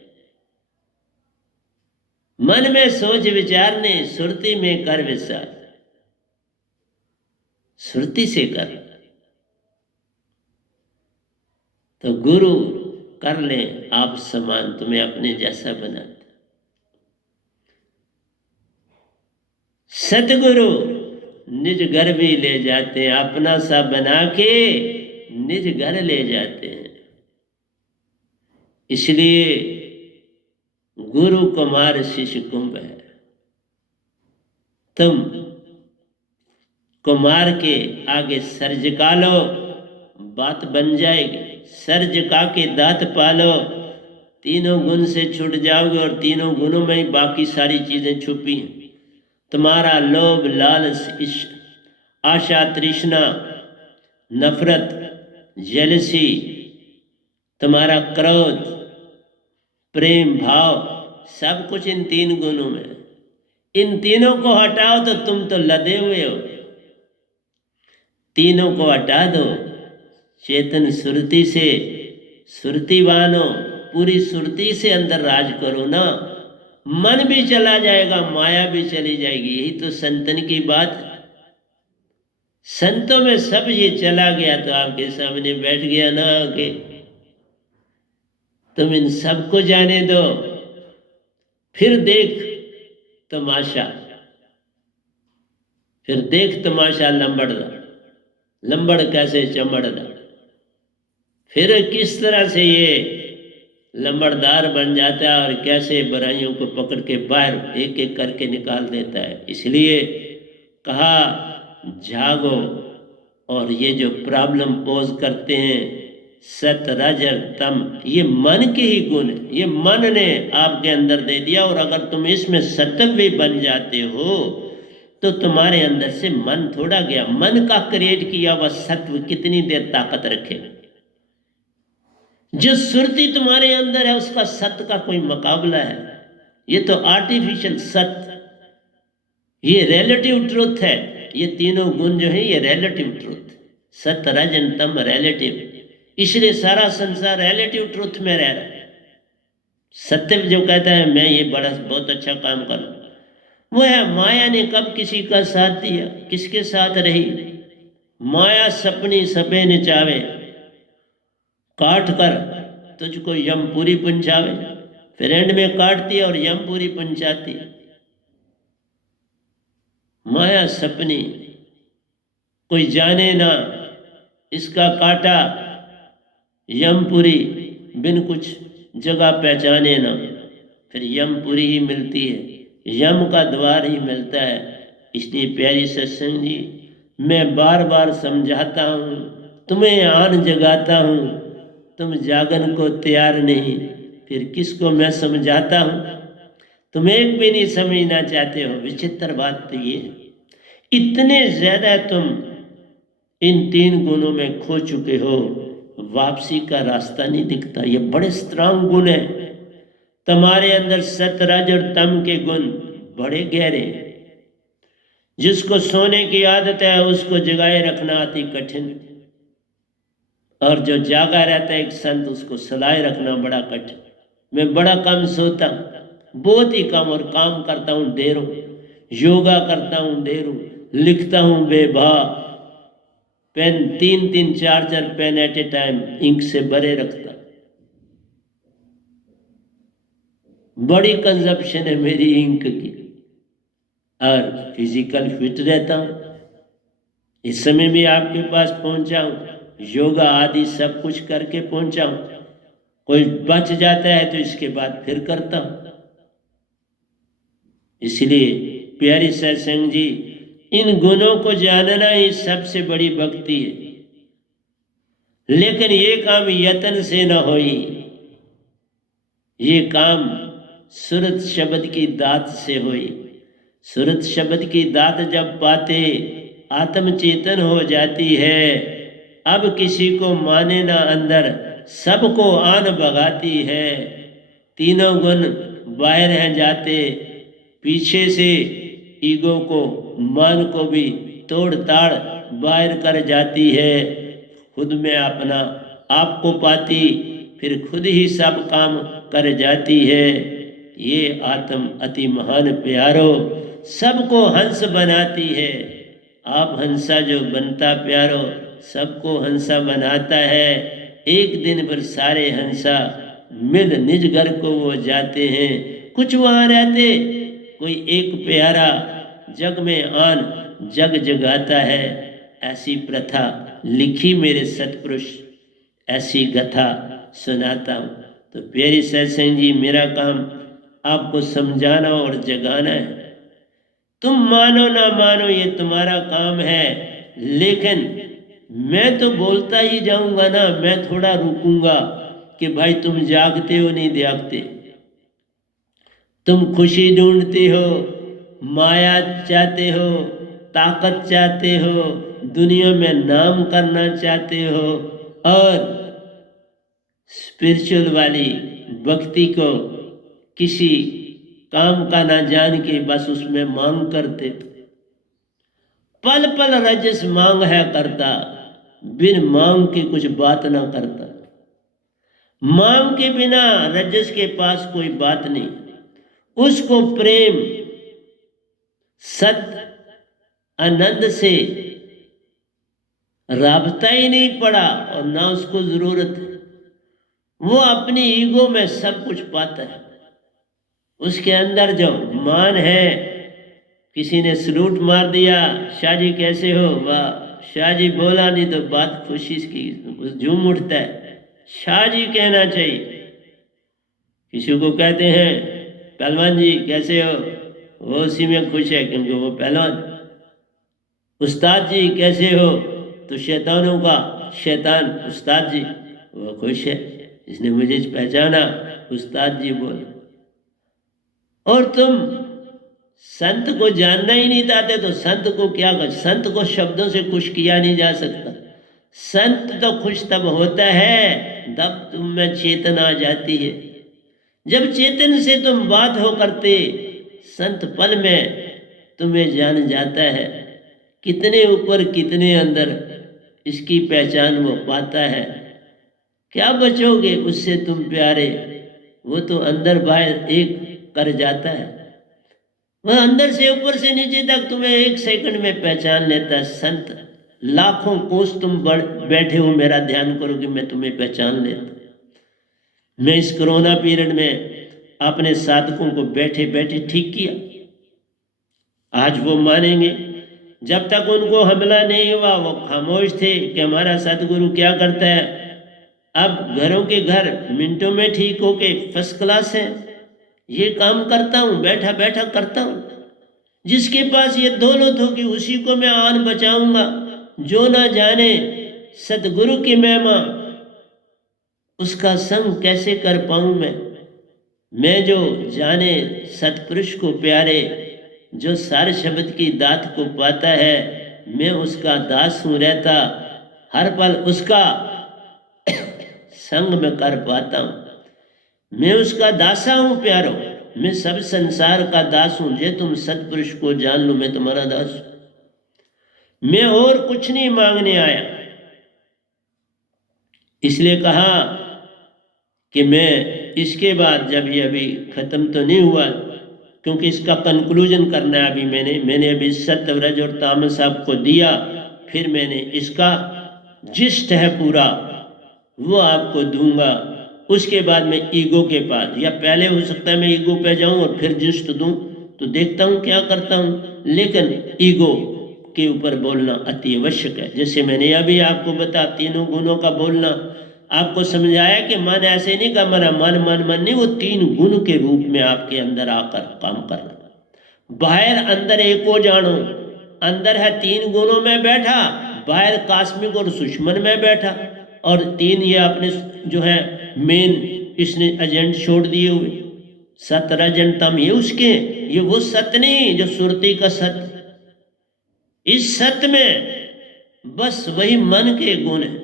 मन में सोच विचारने, सुरती में कर विचार, सुरती से कर। तो गुरु कर ले आप समान, तुम्हें अपने जैसा बनाते। सतगुरु निज घर भी ले जाते हैं, अपना सा बना के निज घर ले जाते हैं। इसलिए गुरु कुमार शिष्य कुंभ है। तुम कुमार के आगे सर झुका लो, बात बन जाएगी। सर झुका के दांत पालो, तीनों गुण से छूट जाओगे। और तीनों गुणों में ही बाकी सारी चीजें छुपी हैं। तुम्हारा लोभ, लालच, आशा, तृष्णा, नफरत, जेलसी, तुम्हारा क्रोध, प्रेम भाव, सब कुछ इन तीन गुणों में। इन तीनों को हटाओ तो तुम तो लदे हुए हो। तीनों को हटा दो, चेतन सुरती से सुरतीवान हो, पूरी सुरती से अंदर राज करो ना। मन भी चला जाएगा, माया भी चली जाएगी। यही तो संतन की बात है। संतों में सब ये चला गया तो आपके सामने बैठ गया ना आके। तुम इन सबको जाने दो, फिर देख तमाशा, फिर देख तमाशा लंबड़दा, लंबड़ कैसे चमड़दा। फिर किस तरह से ये लंबड़दार बन जाता है और कैसे बुराइयों को पकड़ के बाहर एक एक करके निकाल देता है। इसलिए कहा जागो। और ये जो प्रॉब्लम पोज करते हैं सत रज और तम, ये मन के ही गुण है, ये मन ने आपके अंदर दे दिया। और अगर तुम इसमें सत्व भी बन जाते हो तो तुम्हारे अंदर से मन थोड़ा गया, मन का क्रिएट किया वह सत्व कितनी देर ताकत रखेगा। जो सुरती तुम्हारे अंदर है उसका सत्य का कोई मुकाबला है। ये तो आर्टिफिशियल सत्य, ये रिलेटिव ट्रुथ है। ये तीनों गुण जो है ये रिलेटिव ट्रुथ, सत्य रजन तम रिलेटिव। इसलिए सारा संसार रिलेटिव ट्रुथ में रह रहा है। सत्य जो कहता है मैं ये बड़ा बहुत अच्छा काम कर रहा हूं, वो है माया ने कब किसी का साथ दिया, किसके साथ रही। माया सपनी सबे नचावे, काट कर तुझको यमपुरी पंचावे। फिर एंड में काटती और यमपुरी पंचाती। माया सपनी कोई जाने ना, इसका काटा यमपुरी बिन कुछ जगह पहचाने ना। फिर यमपुरी ही मिलती है, यम का द्वार ही मिलता है। इसलिए प्यारी सत्संग जी, मैं बार बार समझाता हूँ, तुम्हें आन जगाता हूँ, तुम जागन को तैयार नहीं। फिर किसको मैं समझाता हूँ, तुम एक भी नहीं समझना चाहते हो। विचित्र बात तो ये है, इतने ज्यादा तुम इन तीन गुणों में खो चुके हो, वापसी का रास्ता नहीं दिखता। ये बड़े स्ट्रांग गुण है तुम्हारे अंदर, सत रज और तम के गुण बड़े गहरे। जिसको सोने की आदत है उसको जगाए रखना अति कठिन, और जो जागा रहता है एक संत उसको सलाए रखना बड़ा कठिन। मैं बड़ा कम सोता हूँ, बहुत ही कम, और काम करता हूँ ढेरों, योगा करता हूँ ढेरों, लिखता हूँ बेभा। Pen 3-3 4-4 pen at a time ink से भरे रखता। बड़ी कंजप्शन है मेरी इंक की, और फिजिकल फिट रहता हूँ। इस समय भी आपके पास पहुंचा हूँ, योगा आदि सब कुछ करके पहुंचा हूँ। कोई बच जाता है तो इसके बाद फिर करता हूँ। इसलिए प्यारी सत्संग जी, इन गुणों को जानना ही सबसे बड़ी भक्ति है। लेकिन ये काम यत्न से न होई, ये काम सुरत शब्द की दात से हुई। सुरत शब्द की दात जब पाते आत्म चेतन हो जाती है। अब किसी को माने ना अंदर, सबको आन भगाती है। तीनों गुण बाहर हैं जाते, पीछे से ईगो को, मान को भी तोड़ ताड़ बाहर कर जाती है। खुद में अपना आप को पाती, फिर खुद ही सब काम कर जाती है। ये आत्म अति महान प्यारो, सबको हंस बनाती है। आप हंसा जो बनता प्यारो, सबको हंसा बनाता है। एक दिन पर सारे हंसा मिल निज घर को वो जाते हैं। कुछ वहाँ रहते, कोई एक प्यारा जग में आन जग जगाता है। ऐसी प्रथा लिखी मेरे सतपुरुष, ऐसी कथा सुनाता हूँ। तो प्यारी सत्संग जी, मेरा काम आपको समझाना और जगाना है। तुम मानो ना मानो ये तुम्हारा काम है, लेकिन मैं तो बोलता ही जाऊंगा ना। मैं थोड़ा रुकूंगा कि भाई तुम जागते हो नहीं जागते, तुम खुशी ढूंढते हो, माया चाहते हो, ताकत चाहते हो, दुनिया में नाम करना चाहते हो, और स्पिरिचुअल वाली भक्ति को किसी काम का ना जान के बस उसमें मांग करते। पल पल रजस मांग है करता, बिन मांग के कुछ बात ना करता। मांग के बिना रजस के पास कोई बात नहीं। उसको प्रेम सत्य आनंद से राबता ही नहीं पड़ा और ना उसको जरूरत है। वो अपनी ईगो में सब कुछ पाता है। उसके अंदर जो मान है, किसी ने सलूट मार दिया, शाह जी कैसे हो, वाह, शाह जी बोला नहीं तो बात खुशी की झूम उठता है, शाह जी कहना चाहिए। किसी को कहते हैं पहलवान जी कैसे हो, वो उसी में खुश है क्योंकि वो पहलवान। उस्ताद जी कैसे हो, तो शैतानों का शैतान उस्ताद जी, वो खुश है, इसने मुझे पहचाना, उस्ताद जी बोल। और तुम संत को जानना ही नहीं चाहते तो संत को क्या कर, संत को शब्दों से खुश किया नहीं जा सकता। संत तो खुश तब होता है जब तुम में चेतना आ जाती है। जब चेतन से तुम बात हो करते, संत पल में तुम्हें जान जाता है। कितने ऊपर कितने अंदर इसकी पहचान वो पाता है। क्या बचोगे उससे तुम प्यारे, वो तो अंदर बाहर एक कर जाता है। वह अंदर से ऊपर से नीचे तक तुम्हें एक सेकंड में पहचान लेता है। संत लाखों कोस तुम बैठे हो, मेरा ध्यान करो कि मैं तुम्हें पहचान लेता। मैं इस कोरोना पीरियड में अपने साधकों को बैठे बैठे ठीक किया। आज वो मानेंगे, जब तक उनको हमला नहीं हुआ वो खामोश थे कि हमारा सदगुरु क्या करता है। अब घरों के घर मिनटों में ठीक होके फर्स्ट क्लास है। ये काम करता हूँ, बैठा बैठा करता हूँ। जिसके पास ये दौलत होगी उसी को मैं आन बचाऊंगा। जो ना जाने सदगुरु की महिमा, उसका संग कैसे कर पाऊं मैं जो जाने सतपुरुष को प्यारे, जो सारे शब्द की दात को पाता है, मैं उसका दास हूँ रहता, हर पल उसका संग में कर पाता हूँ। मैं उसका दासा हूँ प्यारो, मैं सब संसार का दास हूँ। जे तुम सतपुरुष को जान लो, मैं तुम्हारा दास हूँ। मैं और कुछ नहीं मांगने आया। इसलिए कहा कि मैं इसके बाद, जब ये अभी खत्म तो नहीं हुआ क्योंकि इसका कंक्लूजन करना है अभी, मैंने अभी सत्य व्रज और तामस आपको दिया, फिर मैंने इसका जिस्ट है पूरा वो आपको दूंगा। उसके बाद मैं ईगो के पास, या पहले हो सकता है मैं ईगो पे जाऊं और फिर जिस्ट दूं, तो देखता हूं क्या करता हूं। लेकिन ईगो के ऊपर बोलना अति आवश्यक है। जैसे मैंने अभी आपको बता तीनों गुणों का बोलना आपको समझाया कि मन ऐसे नहीं का मना मन मन मन नहीं, वो तीन गुण के रूप में आपके अंदर आकर काम करना। बाहर अंदर एक को जानो, अंदर है तीन गुणों में बैठा, बाहर कास्मिक और सुषमन में बैठा, और तीन ये अपने जो है मेन इसने एजेंट छोड़ दिए हुए। सत रजन तम ये उसके, ये वो सत्य नहीं जो सुरती का सत्य। इस सत्य में बस वही मन के गुण है।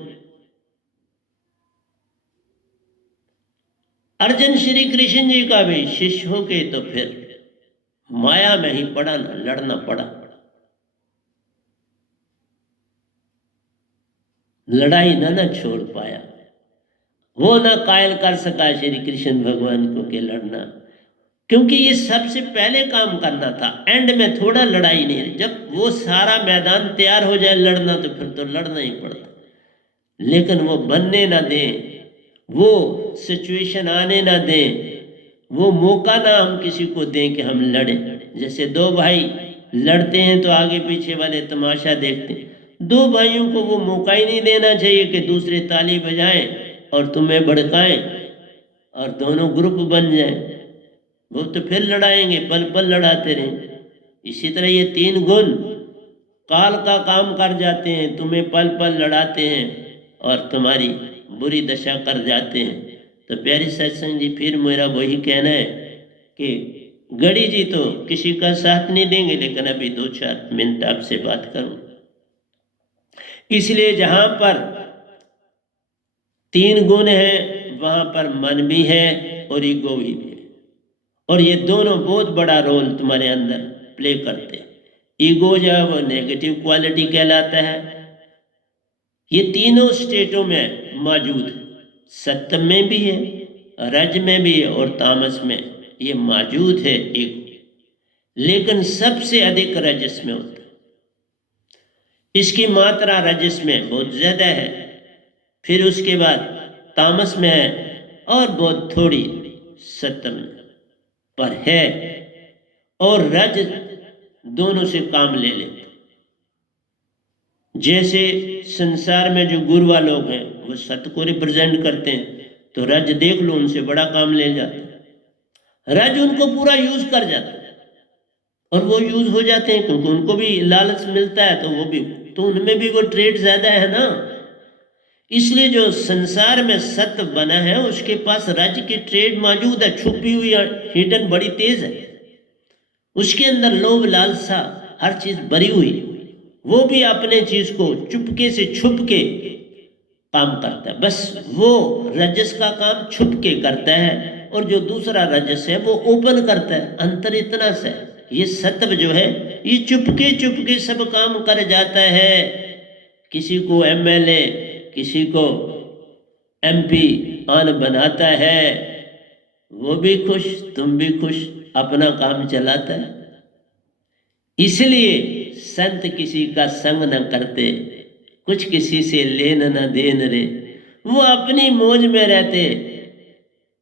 अर्जुन श्री कृष्ण जी का भी शिष्य हो के तो फिर माया में ही पड़ा ना, लड़ना पड़ा। लड़ाई ना छोड़ पाया, वो ना कायल कर सका श्री कृष्ण भगवान को के लड़ना, क्योंकि ये सबसे पहले काम करना था। एंड में थोड़ा लड़ाई नहीं, जब वो सारा मैदान तैयार हो जाए लड़ना तो फिर तो लड़ना ही पड़ता। लेकिन वो बनने ना दें, वो सिचुएशन आने ना दें, वो मौका ना हम किसी को दें कि हम लड़ें। जैसे दो भाई लड़ते हैं तो आगे पीछे वाले तमाशा देखते हैं। दो भाइयों को वो मौका ही नहीं देना चाहिए कि दूसरे ताली बजाएं और तुम्हें भड़काएं और दोनों ग्रुप बन जाएं। वो तो फिर लड़ाएंगे, पल पल लड़ाते रहेंगे। इसी तरह ये तीन गुण काल का काम कर जाते हैं, तुम्हें पल पल लड़ाते हैं और तुम्हारी बुरी दशा कर जाते हैं। तो प्यारी सत्संग जी, फिर मेरा वही कहना है कि गढ़ी जी तो किसी का साथ नहीं देंगे, लेकिन अभी 2-4 मिनट आपसे बात करूं। इसलिए जहां पर तीन गुण हैं वहां पर मन भी है और ईगो भी है, और ये दोनों बहुत बड़ा रोल तुम्हारे अंदर प्ले करते हैं। ईगो जो है वो नेगेटिव क्वालिटी कहलाता है। ये तीनों स्टेटों में मौजूद, सत्य में भी है, रज में भी है और तामस में। ये मौजूद है ईगो, लेकिन सबसे अधिक रजस में होता है। इसकी मात्रा रजस में बहुत ज़्यादा है, फिर उसके बाद तामस में है और बहुत थोड़ी सत्व में पर है। और रज दोनों से काम ले लेते। जैसे संसार में जो गुरुआ लोग हैं वो सत्य को रिप्रेजेंट करते हैं, तो रज देख लो उनसे बड़ा काम ले जाते हैं। रज उनको पूरा यूज कर जाता है और वो यूज हो जाते हैं क्योंकि उनको भी लालच मिलता है, तो वो भी, तो उनमें भी वो ट्रेड ज्यादा है ना। इसलिए जो संसार में सत्य बना है उसके पास रज की ट्रेड मौजूद है, छुपी हुई हिडन बड़ी तेज है। उसके अंदर लोभ लालसा हर चीज भरी हुई, वो भी अपने चीज को चुपके से छुप के काम करता है। बस वो रजस का काम छुप के करता है और जो दूसरा रजस है वो ओपन करता है। अंतर इतना सा है। ये सत्व जो है ये चुपके चुपके सब काम कर जाता है। किसी को एमएलए, किसी को एमपी आन बनाता है, वो भी खुश, तुम भी खुश, अपना काम चलाता है। इसलिए संत किसी का संग न करते, कुछ किसी से लेन न देन रे। वो अपनी मौज में रहते,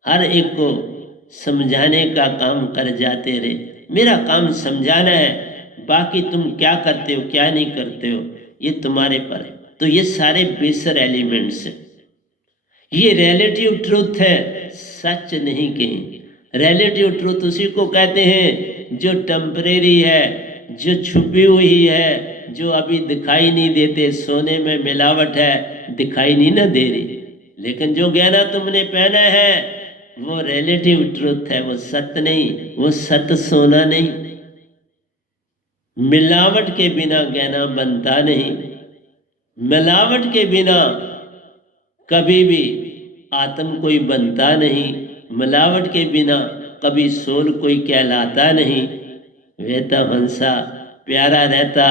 हर एक को समझाने का काम कर जाते रे। मेरा काम समझाना है, बाकी तुम क्या करते हो क्या नहीं करते हो ये तुम्हारे पर है। तो ये सारे बेसर एलिमेंट्स हैं। ये रिलेटिव ट्रूथ है, सच नहीं कहीं। रिलेटिव ट्रूथ उसी को कहते हैं जो टेम्परेरी है, जो छुपी हुई है, जो अभी दिखाई नहीं देते। सोने में मिलावट है, दिखाई नहीं ना दे रही, लेकिन जो गहना तुमने पहना है वो रिलेटिव ट्रूथ है, वो सत्य नहीं, वो सत्य सोना नहीं। मिलावट के बिना गहना बनता नहीं, मिलावट के बिना कभी भी आत्म कोई बनता नहीं, मिलावट के बिना कभी सोल कोई कहलाता नहीं। वेता हंसा प्यारा रहता,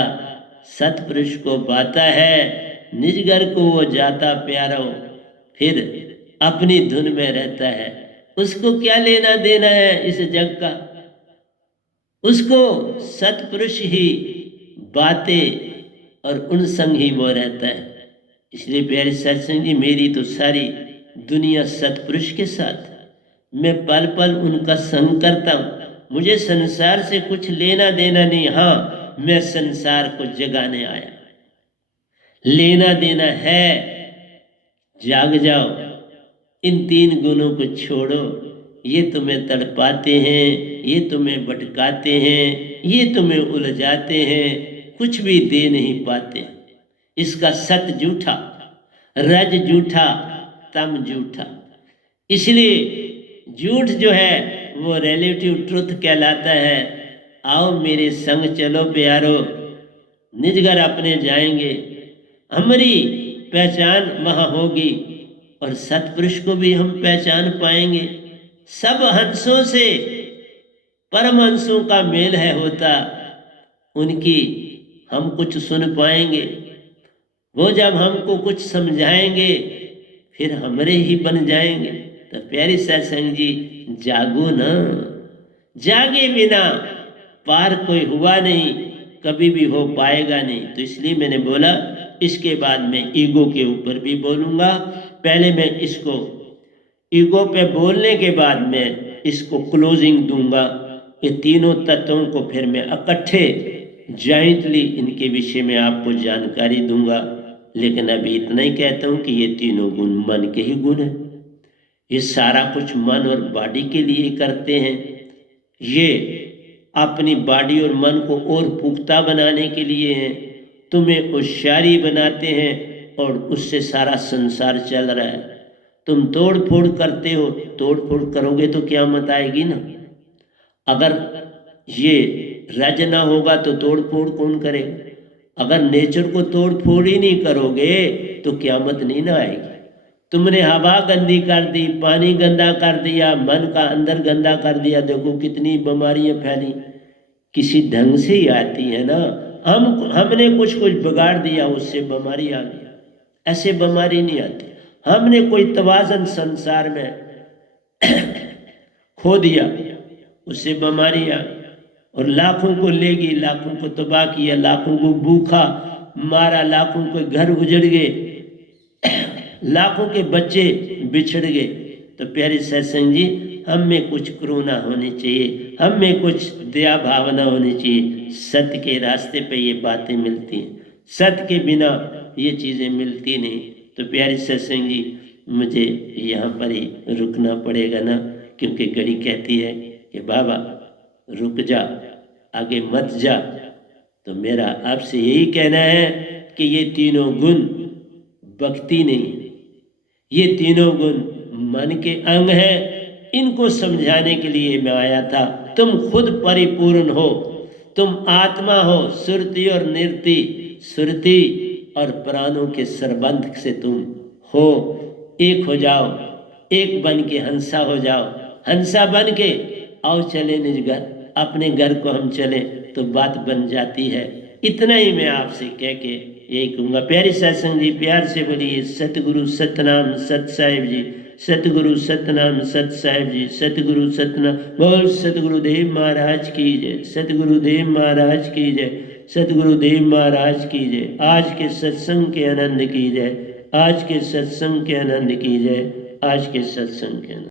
सतपुरुष को पाता है, निज घर को वो जाता प्यारो, फिर अपनी धुन में रहता है। उसको क्या लेना देना है इस जग का, उसको सतपुरुष ही बातें और उन संग ही वो रहता है। इसलिए प्यारे सत्संग जी, मेरी तो सारी दुनिया सतपुरुष के साथ, मैं पल पल उनका संग करता हूँ। मुझे संसार से कुछ लेना देना नहीं। हाँ, मैं संसार को जगाने आया, लेना देना है। जाग जाओ, इन तीन गुणों को छोड़ो, ये तुम्हें तड़पाते हैं, ये तुम्हें भटकाते हैं, ये तुम्हें उलझाते हैं, कुछ भी दे नहीं पाते। इसका सत झूठा, रज झूठा, तम झूठा। इसलिए झूठ जो है वो रिलेटिव ट्रुथ कहलाता है। आओ मेरे संग चलो प्यारो, निज घर अपने जाएंगे, हमारी पहचान वहाँ होगी और सतपुरुष को भी हम पहचान पाएंगे। सब हंसों से परमहंसों का मेल है होता, उनकी हम कुछ सुन पाएंगे। वो जब हमको कुछ समझाएंगे फिर हमरे ही बन जाएंगे। तो प्यारी सत्संग जी, जागो ना, जागे बिना पार कोई हुआ नहीं, कभी भी हो पाएगा नहीं। तो इसलिए मैंने बोला इसके बाद मैं ईगो के ऊपर भी बोलूँगा। पहले मैं इसको ईगो पे बोलने के बाद मैं इसको क्लोजिंग दूंगा। ये तीनों तत्वों को फिर मैं इकट्ठे जॉइंटली इनके विषय में आपको जानकारी दूंगा। लेकिन अभी इतना ही कहता हूँ कि ये तीनों गुण मन के ही गुण हैं। ये सारा कुछ मन और बॉडी के लिए करते हैं। ये अपनी बॉडी और मन को और पुख्ता बनाने के लिए हैं, तुम्हें होशियारी बनाते हैं और उससे सारा संसार चल रहा है। तुम तोड़ फोड़ करते हो, तोड़ फोड़ करोगे तो क़यामत आएगी ना। अगर ये रज ना होगा तो तोड़ फोड़ कौन करेगा। अगर नेचर को तोड़ फोड़ ही नहीं करोगे तो क़यामत नहीं ना आएगी। तुमने हवा गंदी कर दी, पानी गंदा कर दिया, मन का अंदर गंदा कर दिया, देखो कितनी बीमारियां फैली। किसी ढंग से ही आती है ना। हमने कुछ बिगाड़ दिया, उससे बीमारी आ गई। ऐसे बीमारी नहीं आती। हमने कोई तवाज़न संसार में खो दिया, उससे बीमारी आ गई और लाखों को ले गई, लाखों को तबाह किया, लाखों को भूखा मारा, लाखों के घर उजड़ गए, लाखों के बच्चे बिछड़ गए। तो प्यारे सत्संग जी, हम में कुछ करुणा होनी चाहिए, हम में कुछ दया भावना होनी चाहिए। सत्य के रास्ते पे ये बातें मिलती हैं, सत्य के बिना ये चीज़ें मिलती नहीं। तो प्यारे सत्संग जी, मुझे यहाँ पर ही रुकना पड़ेगा ना, क्योंकि घड़ी कहती है कि बाबा रुक जा, आगे मत जा। तो मेरा आपसे यही कहना है कि ये तीनों गुण भक्ति नहीं, ये तीनों गुण मन के अंग हैं। इनको समझाने के लिए मैं आया था। तुम खुद परिपूर्ण हो, तुम आत्मा हो, सुरति और निरति, सुरति और प्राणों के संबंध से तुम हो, एक हो जाओ, एक बन के हंसा हो जाओ। हंसा बन के आओ चले निज घर, अपने घर को हम चले तो बात बन जाती है। इतना ही मैं आपसे कह के यही कहूँगा। प्यारी सत्संग जी, प्यार से बोलिए सतगुरु सतनाम सत साहिब जी, सतगुरु सतनाम सत साहिब जी, सतगुरु सतनाम। बोल सतगुरुदेव महाराज की जय, सतगुरुदेव महाराज की जय, सतगुरुदेव महाराज की जय। आज के सत्संग के आनंद की जय, आज के सत्संग के आनंद की जय, आज के सत्संग के आनंद।